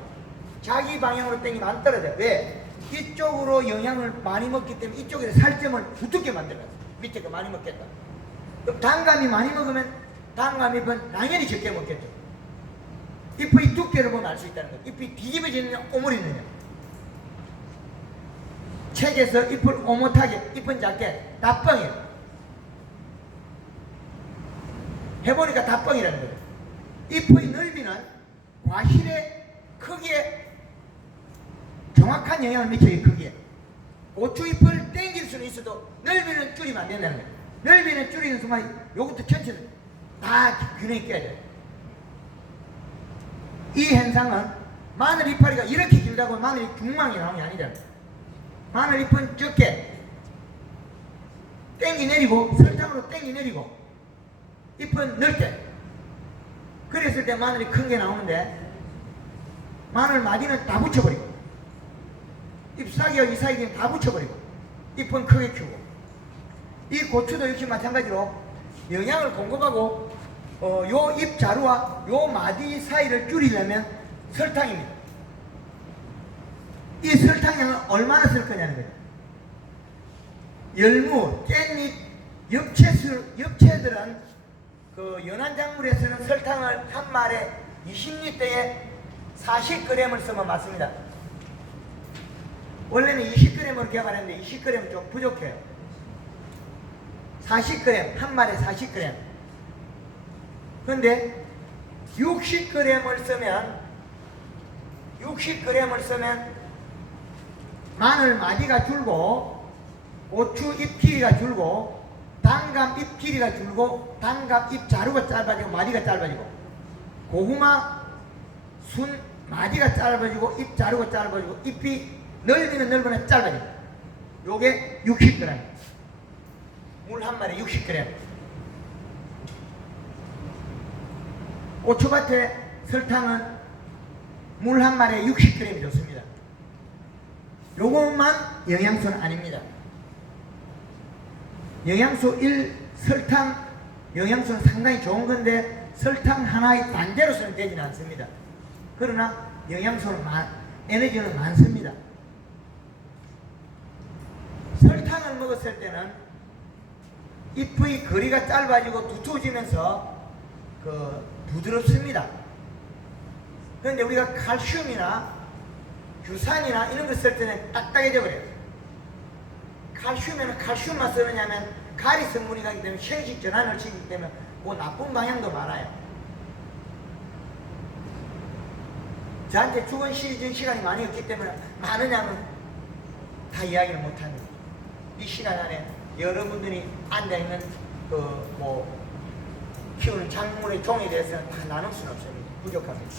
자기 방향으로 땡기면 안 떨어져요. 왜? 이쪽으로 영양을 많이 먹기 때문에 이쪽에서 살점을 두껍게 만들어요. 밑에 거 많이 먹겠다. 그럼 단감이 많이 먹으면 단감 잎은 당연히 적게 먹겠죠. 잎의 두께를 보면 알 수 있다는 거예요. 잎이 뒤집어지느냐 오므리느냐. 책에서 잎을 오못하게, 잎은 작게, 다뻥이에요. 해보니까 다뻥이라는 거예요. 잎의 넓이는 과실의 크기에 정확한 영향을 미쳐요. 크기에. 고추 잎을 땡길 수는 있어도 넓이는 줄이면 안 된다는 거예요. 넓이는 줄이는 순간 요것도 전체를 다 균형이 깨야 돼요. 이 현상은 마늘 이파리가 이렇게 길다고 마늘이 중망이 나오는 게 아니잖아요. 마늘 잎은 적게 땡기 내리고 설탕으로 땡기 내리고 잎은 넓게. 그랬을 때 마늘이 큰 게 나오는데 마늘 마디는 다 붙여버리고 잎사귀와 이사귀는 다 붙여버리고 잎은 크게 키우고 이 고추도 역시 마찬가지로 영양을 공급하고 요 잎 자루와 요 마디 사이를 줄이려면 설탕입니다. 이 설탕량을 얼마나 쓸 거냐는 거예요. 열무, 깻잎, 엽채들은 그 연한 작물에서는 설탕을 한 말에 20리터에 40g을 쓰면 맞습니다. 원래는 20g으로 개발했는데 20g은 좀 부족해요. 40g, 한 말에 40g. 그런데 60g을 쓰면 마늘 마디가 줄고 고추 잎 길이가 줄고 단감 잎 길이가 줄고 단감 잎 자루가 짧아지고 마디가 짧아지고 고구마 순 마디가 짧아지고 잎 자루가 짧아지고 잎이 넓이는 넓으나 짧아지고 요게 60g. 물 한 마리 60g. 고추밭에 설탕은 물 한 마리에 60g이 좋습니다. 요것만 영양소는 아닙니다. 영양소 1, 설탕, 영양소는 상당히 좋은 건데 설탕 하나의 반대로서는 되지는 않습니다. 그러나 영양소는 에너지는 많습니다. 설탕을 먹었을 때는 잎의 거리가 짧아지고 두터워지면서 부드럽습니다. 그런데 우리가 칼슘이나 규산이나 이런 거 쓸 때는 딱딱해져 버려요. 칼슘에는 칼슘만 쓰느냐면 가리 성분이 가기 때문에 생식 전환을 시키기 때문에 그 나쁜 방향도 많아요. 저한테 주건 시간이 많이 없기 때문에 많은 양은 다 이야기를 못합니다. 이 시간 안에 여러분들이 앉아있는 키우는 작물의 종에 대해서는 다 나눌 수는 없습니다. 부족합니다.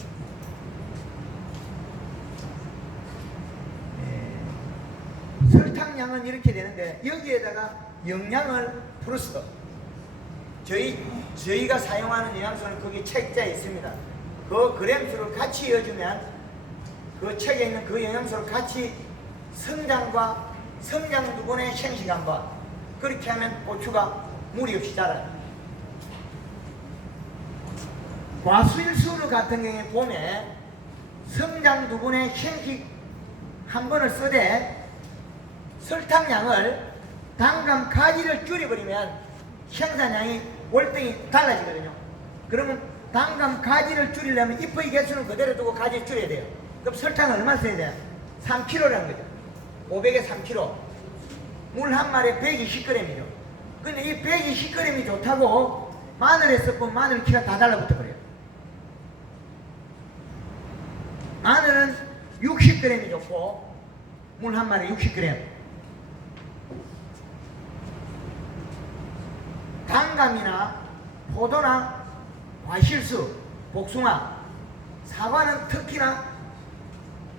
설탕량은 이렇게 되는데 여기에다가 영양을 플러스 저희가 사용하는 영양소는 거기 책자에 있습니다. 그 그램수를 같이 이어주면 그 책에 있는 그 영양소를 같이 성장 두번의 생시간과 그렇게 하면 고추가 무리 없이 자라요. 과수일수 같은 경우에 봄에 성장 두번의 생식 한 번을 쓰되 설탕량을 단감 가지를 줄여버리면 생산량이 월등히 달라지거든요. 그러면 단감 가지를 줄이려면 잎의 개수는 그대로 두고 가지를 줄여야 돼요. 그럼 설탕을 얼마 써야 돼요? 3kg라는 거죠. 500에 3kg. 물 한 마리에 120g이죠. 근데 이 120g이 좋다고 마늘에 섞으면 마늘 키가 다 달라붙어 버려요. 마늘은 60g이 좋고 물 한 마리에 60g. 단감이나 포도나 과실수, 복숭아, 사과는 특히나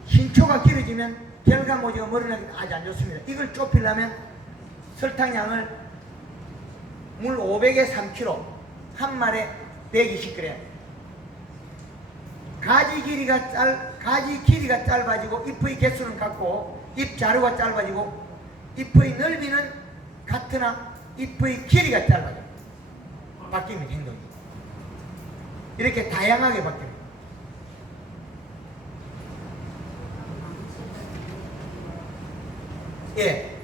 신초가 길어지면 결과모지가 머리나기 아주 안 좋습니다. 이걸 좁히려면 설탕량을 물 500에 3kg, 한 말에 120g. 가지 길이가 짧아지고 잎의 개수는 같고 잎 자루가 짧아지고 잎의 넓이는 같으나 잎의 길이가 짧아져요. 바뀝니다. 행동이. 이렇게 다양하게 바뀝니다. 예,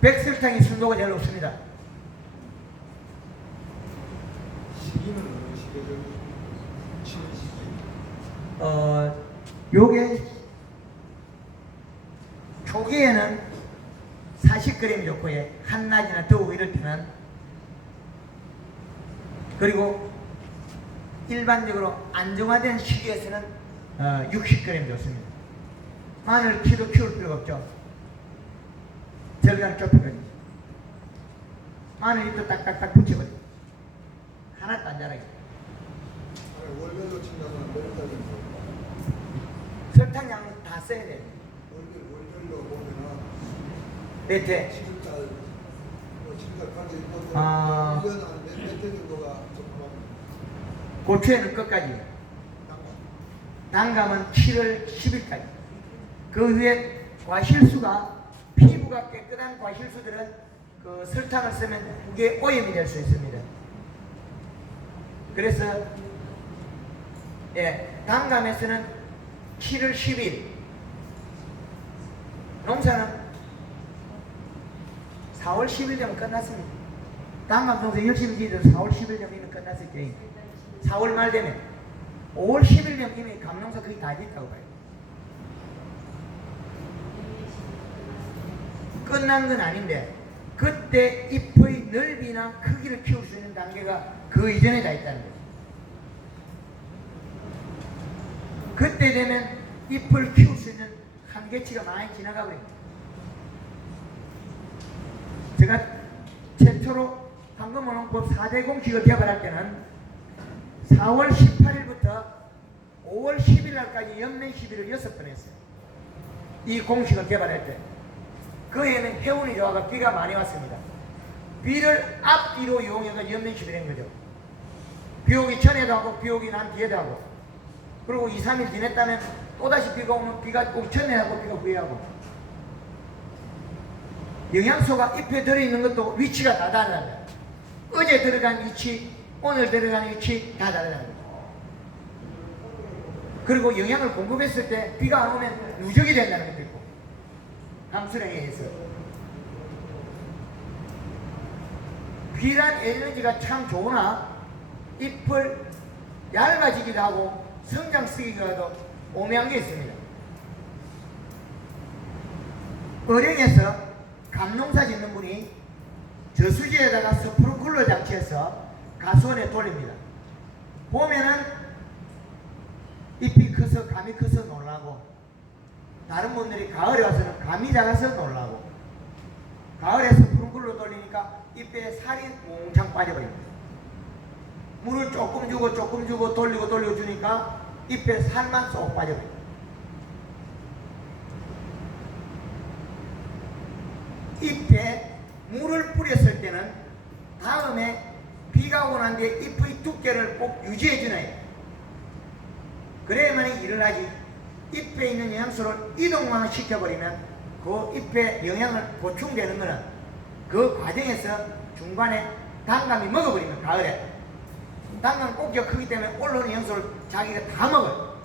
백설탕이 순도가 제일 높습니다. 시기는 어느 시기를 치는 시기? 요게 초기에는 40g이 좋고, 예, 한낮이나 더우고 이럴 때는, 그리고 일반적으로 안정화된 시기에서는 60g 좋습니다. 마늘 키도 키울 필요가 없죠. 절간 좁히거든요. 마늘 잎도 딱딱딱 붙여버려요. 하나도 안 자라게. 월별로 친다면 몇 달인 거예요? 설탕량은 다 써야 돼요. 월별로 보면은 몇 해? 7달, 7달까지 있고 1년 아. 안에 몇 정도가 조금만 고추에는 끝까지. 단감은 7월 10일까지. 그 위에 과실수가 피부가 깨끗한 과실수들은 그 설탕을 쓰면 그게 오염이 될 수 있습니다. 그래서 단감에서는 7월 10일, 농사는 4월 10일 되면 끝났습니다. 단감 농사 열심히 지어도 4월 10일 되면 이미 끝났을 때 4월 말 되면 5월 10일 되면 이미 감농사 거의 다 됐다고 봐요. 끝난 건 아닌데 그때 잎의 넓이나 크기를 키울 수 있는 단계가 그 이전에 다 있다는 거죠. 그때 되면 잎을 키울 수 있는 한계치가 많이 지나가 버립니다. 제가 최초로 황금어농법 4대 공식을 개발할 때는 4월 18일부터 5월 10일날까지 연면 시비를 6번 했어요. 이 공식을 개발할 때. 그 해는 해운이 좋아가 비가 많이 왔습니다. 비를 앞뒤로 이용해서 연면 시비를 한 거죠. 비 오기 전에도 하고 비 오기 난 뒤에도 하고, 그리고 2, 3일 지냈다면 또다시 비가 오면 비가 오기 전에 하고 비가 후에 하고, 영양소가 잎에 들어있는 것도 위치가 다 달라요. 어제 들어간 위치, 오늘 들어간 위치 다 다르다는 거예요. 그리고 영양을 공급했을 때 비가 안 오면 누적이 된다는 것도 있고, 함수량에 의해서. 비란 에너지가 참 좋으나 잎을 얇아지기도 하고 성장시키기도 오묘한 게 있습니다. 어령에서 감농사 짓는 분이 저수지에다가 스프링클러 장치해서 가수원에 돌립니다. 보면은 잎이 커서 감이 커서 놀라고, 다른 분들이 가을에 와서는 감이 작아서 놀라고, 가을에 스프링클러 돌리니까 잎에 살이 몽창 빠져버립니다. 물을 조금 주고 돌리고 주니까 잎에 살만 쏙 빠져버립니다. 잎에 물을 뿌렸을 때는 다음에 비가 오고 난 뒤에 잎의 두께를 꼭 유지해 주나요? 그래야만 일을 하지. 잎에 있는 영양소를 이동만 시켜버리면 그 잎에 영양을 보충되는 것은 그 과정에서 중간에 단감이 먹어버리면, 가을에 단감 꼭지가 크기 때문에 올라오는 영양소를 자기가 다 먹어요.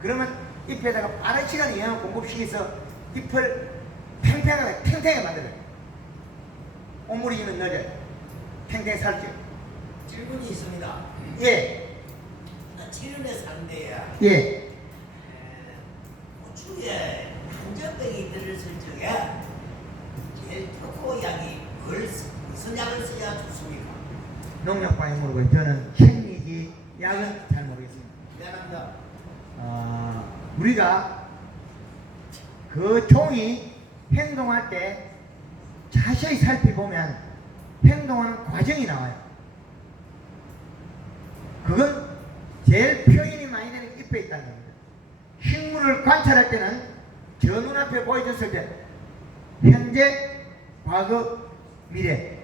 그러면 잎에다가 빠른 시간에 영양을 공급시켜서 잎을 탱탱하게 만들어요. 오므리지면 늦어요. 탱탱 살죠. 질문이 있습니다. 예. 나 체륜에 사는데요. 예. 고추에 한전병이 들었을 적에 제일 좋고 약이 무슨 약을 써야 좋습니까? 농약방에 모르고 저는 생리기 약은 잘 모르겠습니다. 미안합니다. 우리가 그 종이 행동할 때 자세히 살펴보면 행동하는 과정이 나와요. 그건 제일 표현이 많이 되는 잎에 있다는 겁니다. 식물을 관찰할 때는 저 눈앞에 보여줬을 때 현재, 과거, 미래,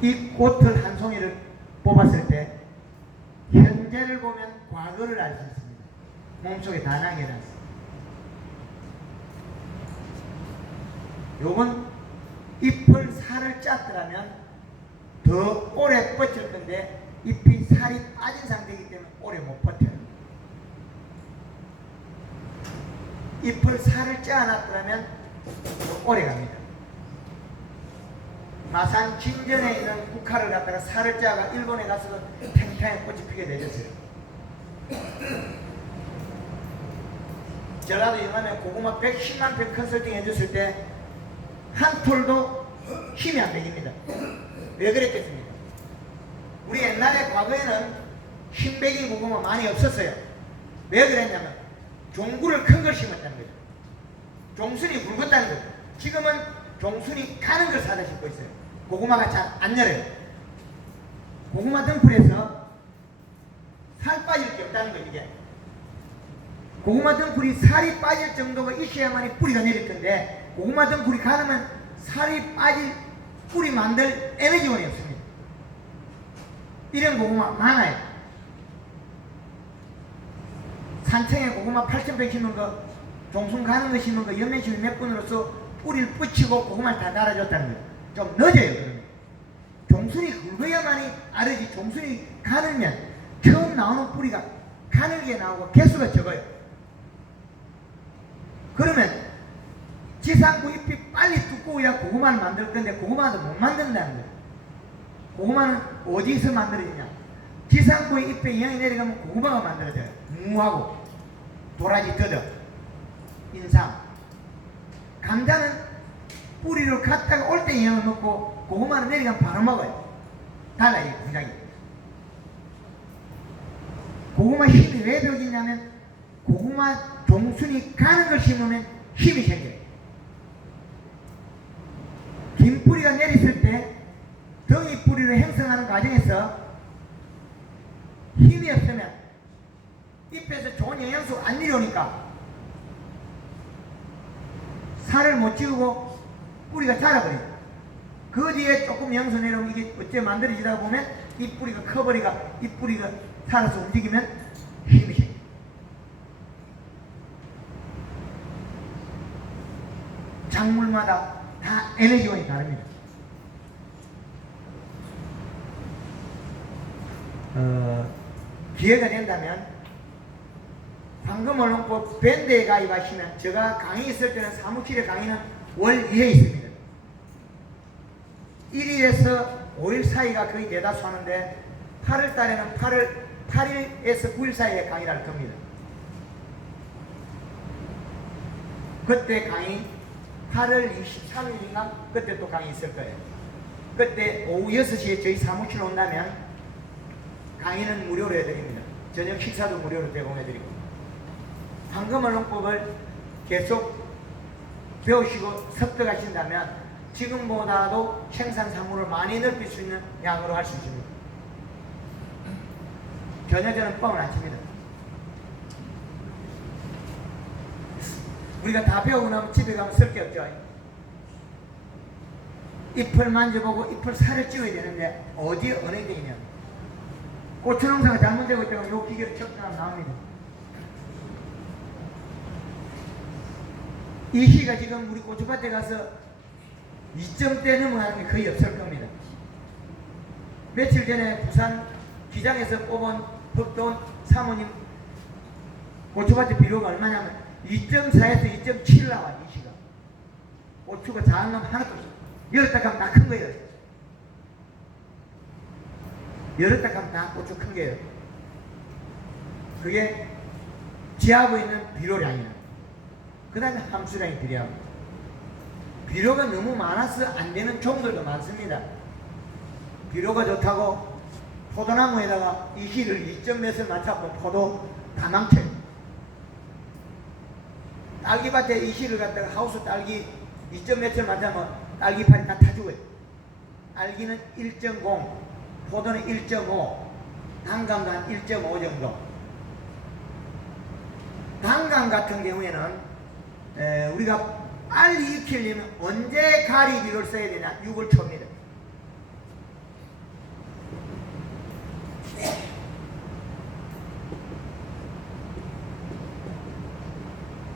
이 꽃을 한 송이를 뽑았을 때 현재를 보면 과거를 알 수 있습니다. 몸속에 다 남겨놨어요. 요건 잎을 살을 짰더라면 더 오래 뻗을 건데 잎이 살이 빠진 상태이기 때문에 오래 못 버텨요. 잎을 살을 짜놨더라면 더 오래 갑니다. 마산 진전에 있는 국화를 갖다가 살을 짜가 일본에 가서도 탱탱한 꽃이 피게 되었어요. 전라도 영암에 고구마 110만 평 컨설팅 해줬을 때 한 톨도 힘이 안 되깁니다. 왜 그랬겠습니까? 우리 옛날에 과거에는 흰백이 고구마 많이 없었어요. 왜 그랬냐면 종구를 큰 걸 심었다는 거죠. 종순이 굵었다는 거죠. 지금은 종순이 가는 걸 사다 심고 있어요. 고구마가 잘 안 열어요. 고구마 등풀에서 살 빠질 게 없다는 거예요. 이게 고구마 등풀이 살이 빠질 정도가 있어야만이 뿌리가 내릴 건데, 고구마 등풀이 가르면 살이 빠질 뿌리 만들 에너지원이 없습니다. 이런 고구마 많아요. 산청에 고구마 8,000평 심은 거, 종순 가는 거 심은 거, 연면심이 몇 분으로서 뿌리를 붙이고 고구마를 다 달아줬다는 거예요. 좀 늦어요. 그러면. 종순이 굵어야만이 알으지. 종순이 가늘면 처음 나오는 뿌리가 가늘게 나오고 개수가 적어요. 그러면 지상부 잎이 빨리 두꺼워야 고구마를 만들 건데 고구마도 못 만든다는 거예요. 고구마는 어디서 만들어지냐? 지상부의 잎에 영향이 내려가면 고구마가 만들어져요. 무하고 도라지 뜯어 인삼. 감자는 뿌리를 갖다가 올 때 영향을 먹고 고구마는 내려가면 바로 먹어요. 달라요. 굉장히. 고구마 힘이 왜 벽이냐면 고구마 종순이 가는 걸 심으면 힘이 생겨요. 긴 뿌리가 내렸을 때 덩이 뿌리를 형성하는 과정에서 힘이 없으면 잎에서 좋은 영양소가 안 내려오니까 살을 못 찌우고 뿌리가 자라버려요. 그 뒤에 조금 영양소 내려오면 이게 어째 만들어지다 보면 이 뿌리가 커버리가 이 뿌리가 살아서 움직이면 힘이 생겨요. 작물마다 다 에너지원이 다릅니다. 기회가 된다면 황금언론법 밴드에 가입하시면 제가 강의 있을 때는 사무실에 강의는 월 2회 있습니다. 1일에서 5일 사이가 거의 대다수 하는데 8월 달에는 8일에서 9일 사이에 강의를 할 겁니다. 그때 강의 8월 23일인가 그때 또 강의 있을 거예요. 그때 오후 6시에 저희 사무실 온다면 강의는 무료로 해드립니다. 저녁 식사도 무료로 제공해드리고 황금언론법을 계속 배우시고 습득하신다면 지금보다도 생산사물을 많이 넓힐 수 있는 양으로 할 수 있습니다. 전혀 저는 뻥을 안 칩니다. 우리가 다 배우고 나면 집에 가면 쓸 게 없죠. 잎을 만져보고 잎을 살을 찌워야 되는데 어디에 어느 데 있냐. 고추농사가 잘못되고 있다면 요 기계로 척하면 나옵니다. 이 시가 지금 우리 고추밭에 가서 2점대 넘어가는 게 거의 없을 겁니다. 며칠 전에 부산 기장에서 뽑은 법도원 사모님 고추밭의 비료가 얼마냐면 2.4에서 2.7 나와. 이 시가 고추가 작은 놈 하나도 없어. 열었다 가면 다 큰 거예요. 열었다 가면 다 고추 큰 거예요. 그게 지하부에 있는 비료량이에요. 그 다음에 함수량이 필요하고 비료가 너무 많아서 안 되는 종들도 많습니다. 비료가 좋다고 포도나무에다가 이 실을 2.몇을 맞춰서 포도 다 망쳐요. 딸기밭에 이 실을 갖다가 하우스 딸기 2.몇을 맞추면 딸기판이 다 타죽어요. 딸기는 1.0, 포도는 1.5, 단감도 한 1.5 정도. 단감 같은 경우에는 우리가 빨리 익히려면 언제 가리 비료를 써야 되냐? 6월 초입니다.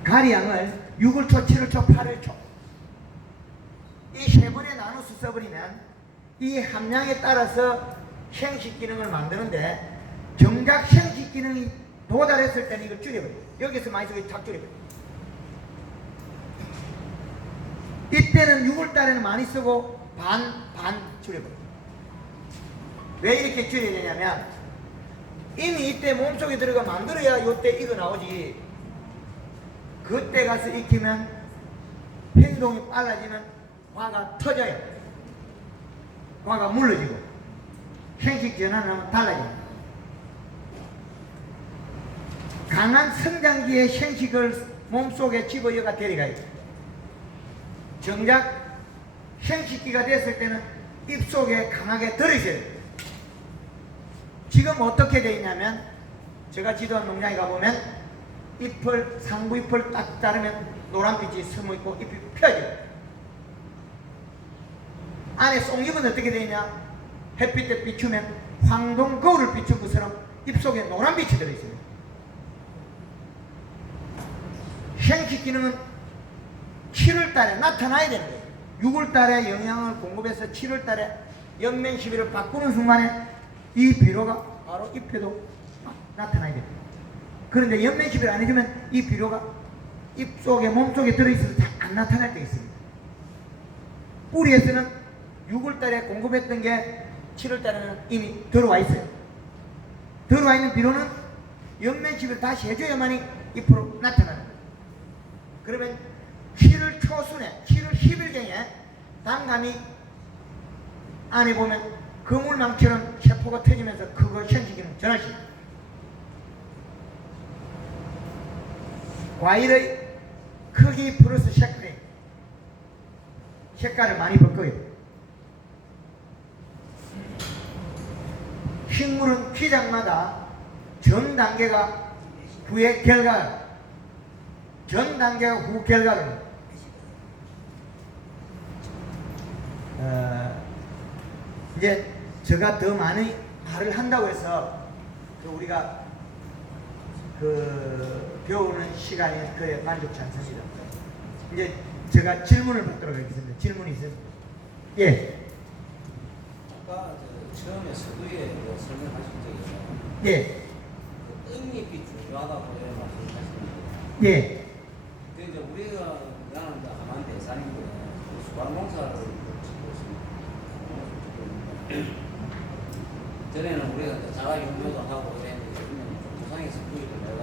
가리양을 6월 초, 7월 초, 8월 초 이 세 번에 나눠서 써버리면 이 함량에 따라서 생식 기능을 만드는데 정작 생식 기능이 도달했을 때는 이걸 줄여버려요. 여기서 많이 쓰고 탁 줄여버려요. 이때는 6월 달에는 많이 쓰고 반 줄여버려요. 왜 이렇게 줄여야 되냐면 이미 이때 몸속에 들어가 만들어야 이때 이거 나오지. 그때 가서 익히면 행동이 빨라지면 화가 터져요. 화가 물러지고 생식 전환을 하면 달라져요. 강한 성장기의 생식을 몸속에 집어여가 데려가요. 정작 생식기가 됐을 때는 입속에 강하게 들어있어요. 지금 어떻게 되어 있냐면 제가 지도한 농장에 가보면 잎을 상부 잎을 딱 자르면 노란빛이 스며있고 잎이 펴져요. 안에 송잎은 어떻게 되어 있냐? 햇빛에 비추면 황동 거울을 비춘 것처럼 입속에 노란 빛이 들어있습니다. 생식 기능은 7월달에 나타나야 되는 거예요. 6월달에 영양을 공급해서 7월달에 연면 시비를 바꾸는 순간에 이 비료가 바로 잎에도 나타나야 됩니다. 그런데 연면 시비를 안 해주면 이 비료가 잎 속에 몸속에 들어있어서 잘 안 나타날 때 있습니다. 뿌리에서는 6월달에 공급했던 게 7월달에는 이미 들어와 있어요. 들어와 있는 비료는 연면 시비를 다시 해줘야만이 잎으로 나타나는 거예요. 그러면 7월 초순에 7월 10일경에 단감이 안에 보면 그물망처럼 세포가 터지면서 그걸 생식기능 전환시킵니다. 과일의 크기 플러스 색깔을 많이 바꿔요. 식물은 피장마다 전 단계가 후의 결과, 전 단계가 후 결과를 이제 제가 더 많이 말을 한다고 해서 우리가 배우는 시간이 그에 만족치 않습니다. 이제 제가 질문을 받도록 하겠습니다. 질문이 있습니다. 예. 아까 처음에 서두에 설명하신 적이 있어요. 예. 그 떡잎이 중요하다고 이런 말씀하셨는데 예. 그 이제 우리가 나는 이제 가만 대산인데 수박 농사를 짓고 있습니다. 전에는 우리가 이제 자가 용료도 하고 이랬는데 요즘은 부상에서 구입을 내가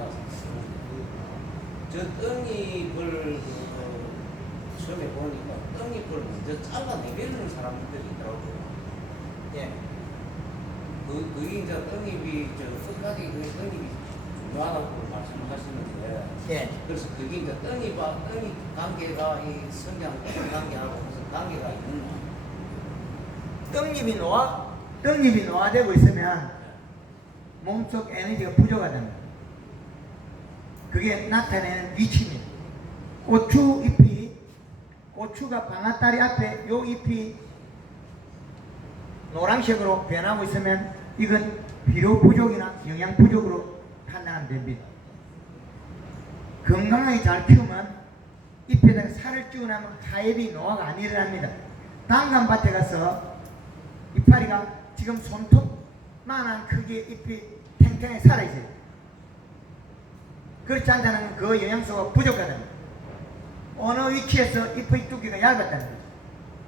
저 떡잎을 처음에 보니까 떡잎을 먼저 잘라내리는 사람들이 있더라고요. 예. 그게 이제 떡잎이 끝까지 그 떡잎이 중요하다고 말씀하시는데 예. 그래서 그게 이제 떡잎과 떡잎 관계가 이 성장 관계하고 무슨 관계가 있는가? 떡잎이 노화되고 있으면 몸속 에너지가 부족하답니다. 그게 나타내는 위치입니다. 고추가 방아다리 앞에 요 잎이 노란색으로 변하고 있으면 이건 비료 부족이나 영양 부족으로 판단하면 됩니다. 건강하게 잘 키우면 잎에다가 살을 찌고 나면 하엽이 노화가 안 일어납니다. 단감밭에 가서 이파리가 지금 손톱만한 크기의 잎이 탱탱하게 살아있어요. 그렇지 않다는 그 영양소가 부족하다는 거예요. 어느 위치에서 잎의 두께가 얇았다는 거예요.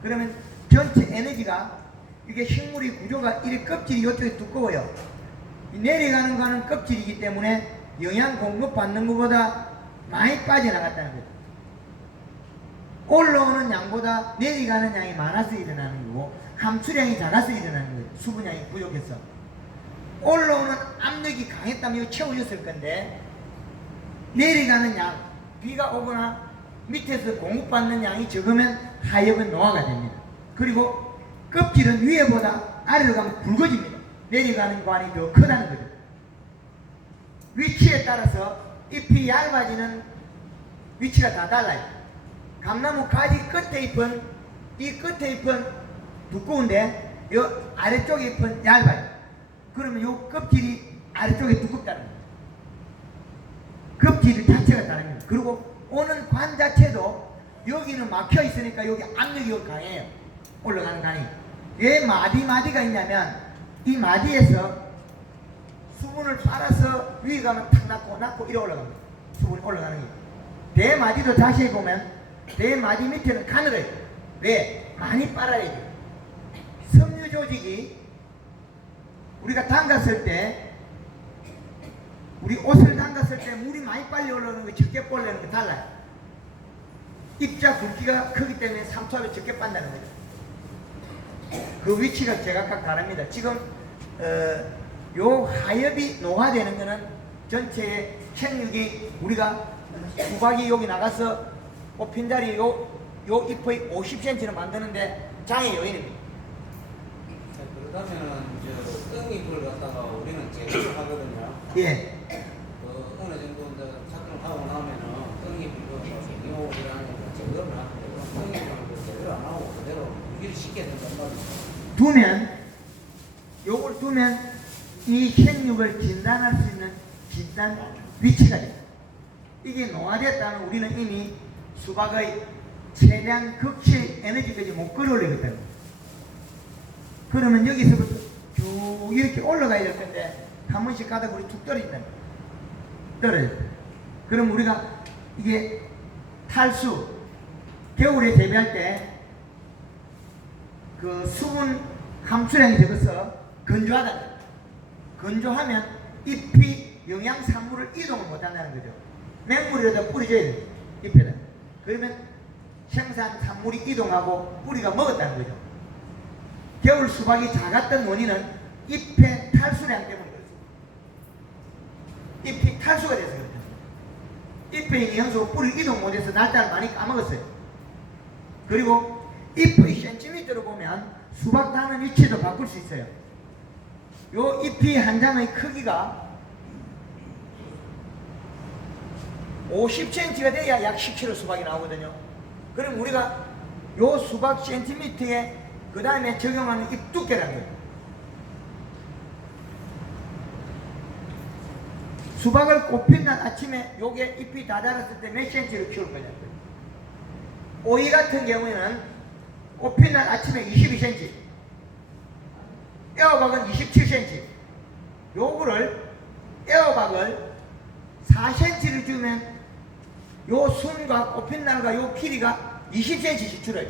그러면 전체 에너지가 이게 식물이 구조가 이 껍질이 이쪽에 두꺼워요. 내려가는 거는 껍질이기 때문에 영양 공급받는 것보다 많이 빠져나갔다는 거예요. 올라오는 양보다 내려가는 양이 많아서 일어나는 거고 함수량이 작아서 일어나는 거예요. 수분량이 부족해서. 올라오는 압력이 강했다면 이거 채워졌을 건데 내려가는 양, 비가 오거나 밑에서 공급받는 양이 적으면 하엽은 노화가 됩니다. 그리고 껍질은 위에보다 아래로 가면 굵어집니다. 내려가는 관이 더 크다는 거죠. 위치에 따라서 잎이 얇아지는 위치가 다 달라요. 감나무 가지 끝에 잎은 이 끝에 잎은 두꺼운데 이 아래쪽 잎은 얇아요. 그러면 이 껍질이 아래쪽에 두껍다는 거예요. 껍질 자체가 다른 거예요. 그리고 오는 관 자체도 여기는 막혀 있으니까 여기 압력이 강해요. 올라가는 관이. 왜 마디가 있냐면 이 마디에서 수분을 빨아서 위에 가면 탁 낳고 이래 올라갑니다. 수분이 올라가는 거예요. 대마디도 자세히 보면 대마디 밑에는 가늘어요. 왜? 많이 빨아야 돼요. 섬유 조직이 우리가 담갔을 때 우리 옷을 담갔을 때 물이 많이 빨리 올라오는 거 적게 올라오는 거 달라요. 입자 굵기가 크기 때문에 삼투압이 적게 빤다는 거죠. 그 위치가 제각각 다릅니다. 지금 요 하엽이 노화되는 거는 전체의 생육이 우리가 수박이 여기 나가서 꽃핀 자리 요 잎의 50cm를 만드는데 장애 요인입니다. 그러다면 저 떡잎을 갖다가 우리는 제거를 하거든요. 예. 어느 정도 이제 착용하고 나면은 떡잎을 이용이라는 제거를 하는데 떡잎을 제거를 안 하고 그대로 유기를 시켜야 된단 말이죠. 두면 요걸 그러면 이 생육을 진단할 수 있는 진단 위치가 돼요. 이게 노화됐다면 우리는 이미 수박의 최대한 극치 에너지까지 못 끌어올리거든요. 그러면 여기서부터 쭉 이렇게 올라가야 될 텐데 한 번씩 가다 우리 툭 떨어진다. 떨어져요. 그럼 우리가 이게 탈수, 겨울에 재배할 때 그 수분 함수량이 적어서 건조하다. 건조하면 잎이 영양산물을 이동을 못한다는 거죠. 맹물에다 뿌려줘야 돼요. 잎에다. 그러면 생산산물이 이동하고 뿌리가 먹었다는 거죠. 겨울 수박이 작았던 원인은 잎의 탈수량 때문에 그렇습니다. 잎이 탈수가 돼서 그렇죠. 잎에 있는 영양소가 뿌리 이동 못해서 날짜를 많이 까먹었어요. 그리고 잎의 센티미터로 보면 수박 다는 위치도 바꿀 수 있어요. 요 잎이 한 장의 크기가 50cm가 돼야 약 10kg 수박이 나오거든요. 그럼 우리가 요 수박 센티미터에 그 다음에 적용하는 잎 두께라는 거예요. 수박을 꽃핀 날 아침에 요게 잎이 다 자랐을 때 몇 cm로 키울 거냐고요. 오이 같은 경우에는 꽃핀 날 아침에 22cm, 애호박은 27cm. 요거를 애호박을 4cm를 주면 요 순과 꽃핀 날과 요 길이가 20cm씩 줄어요.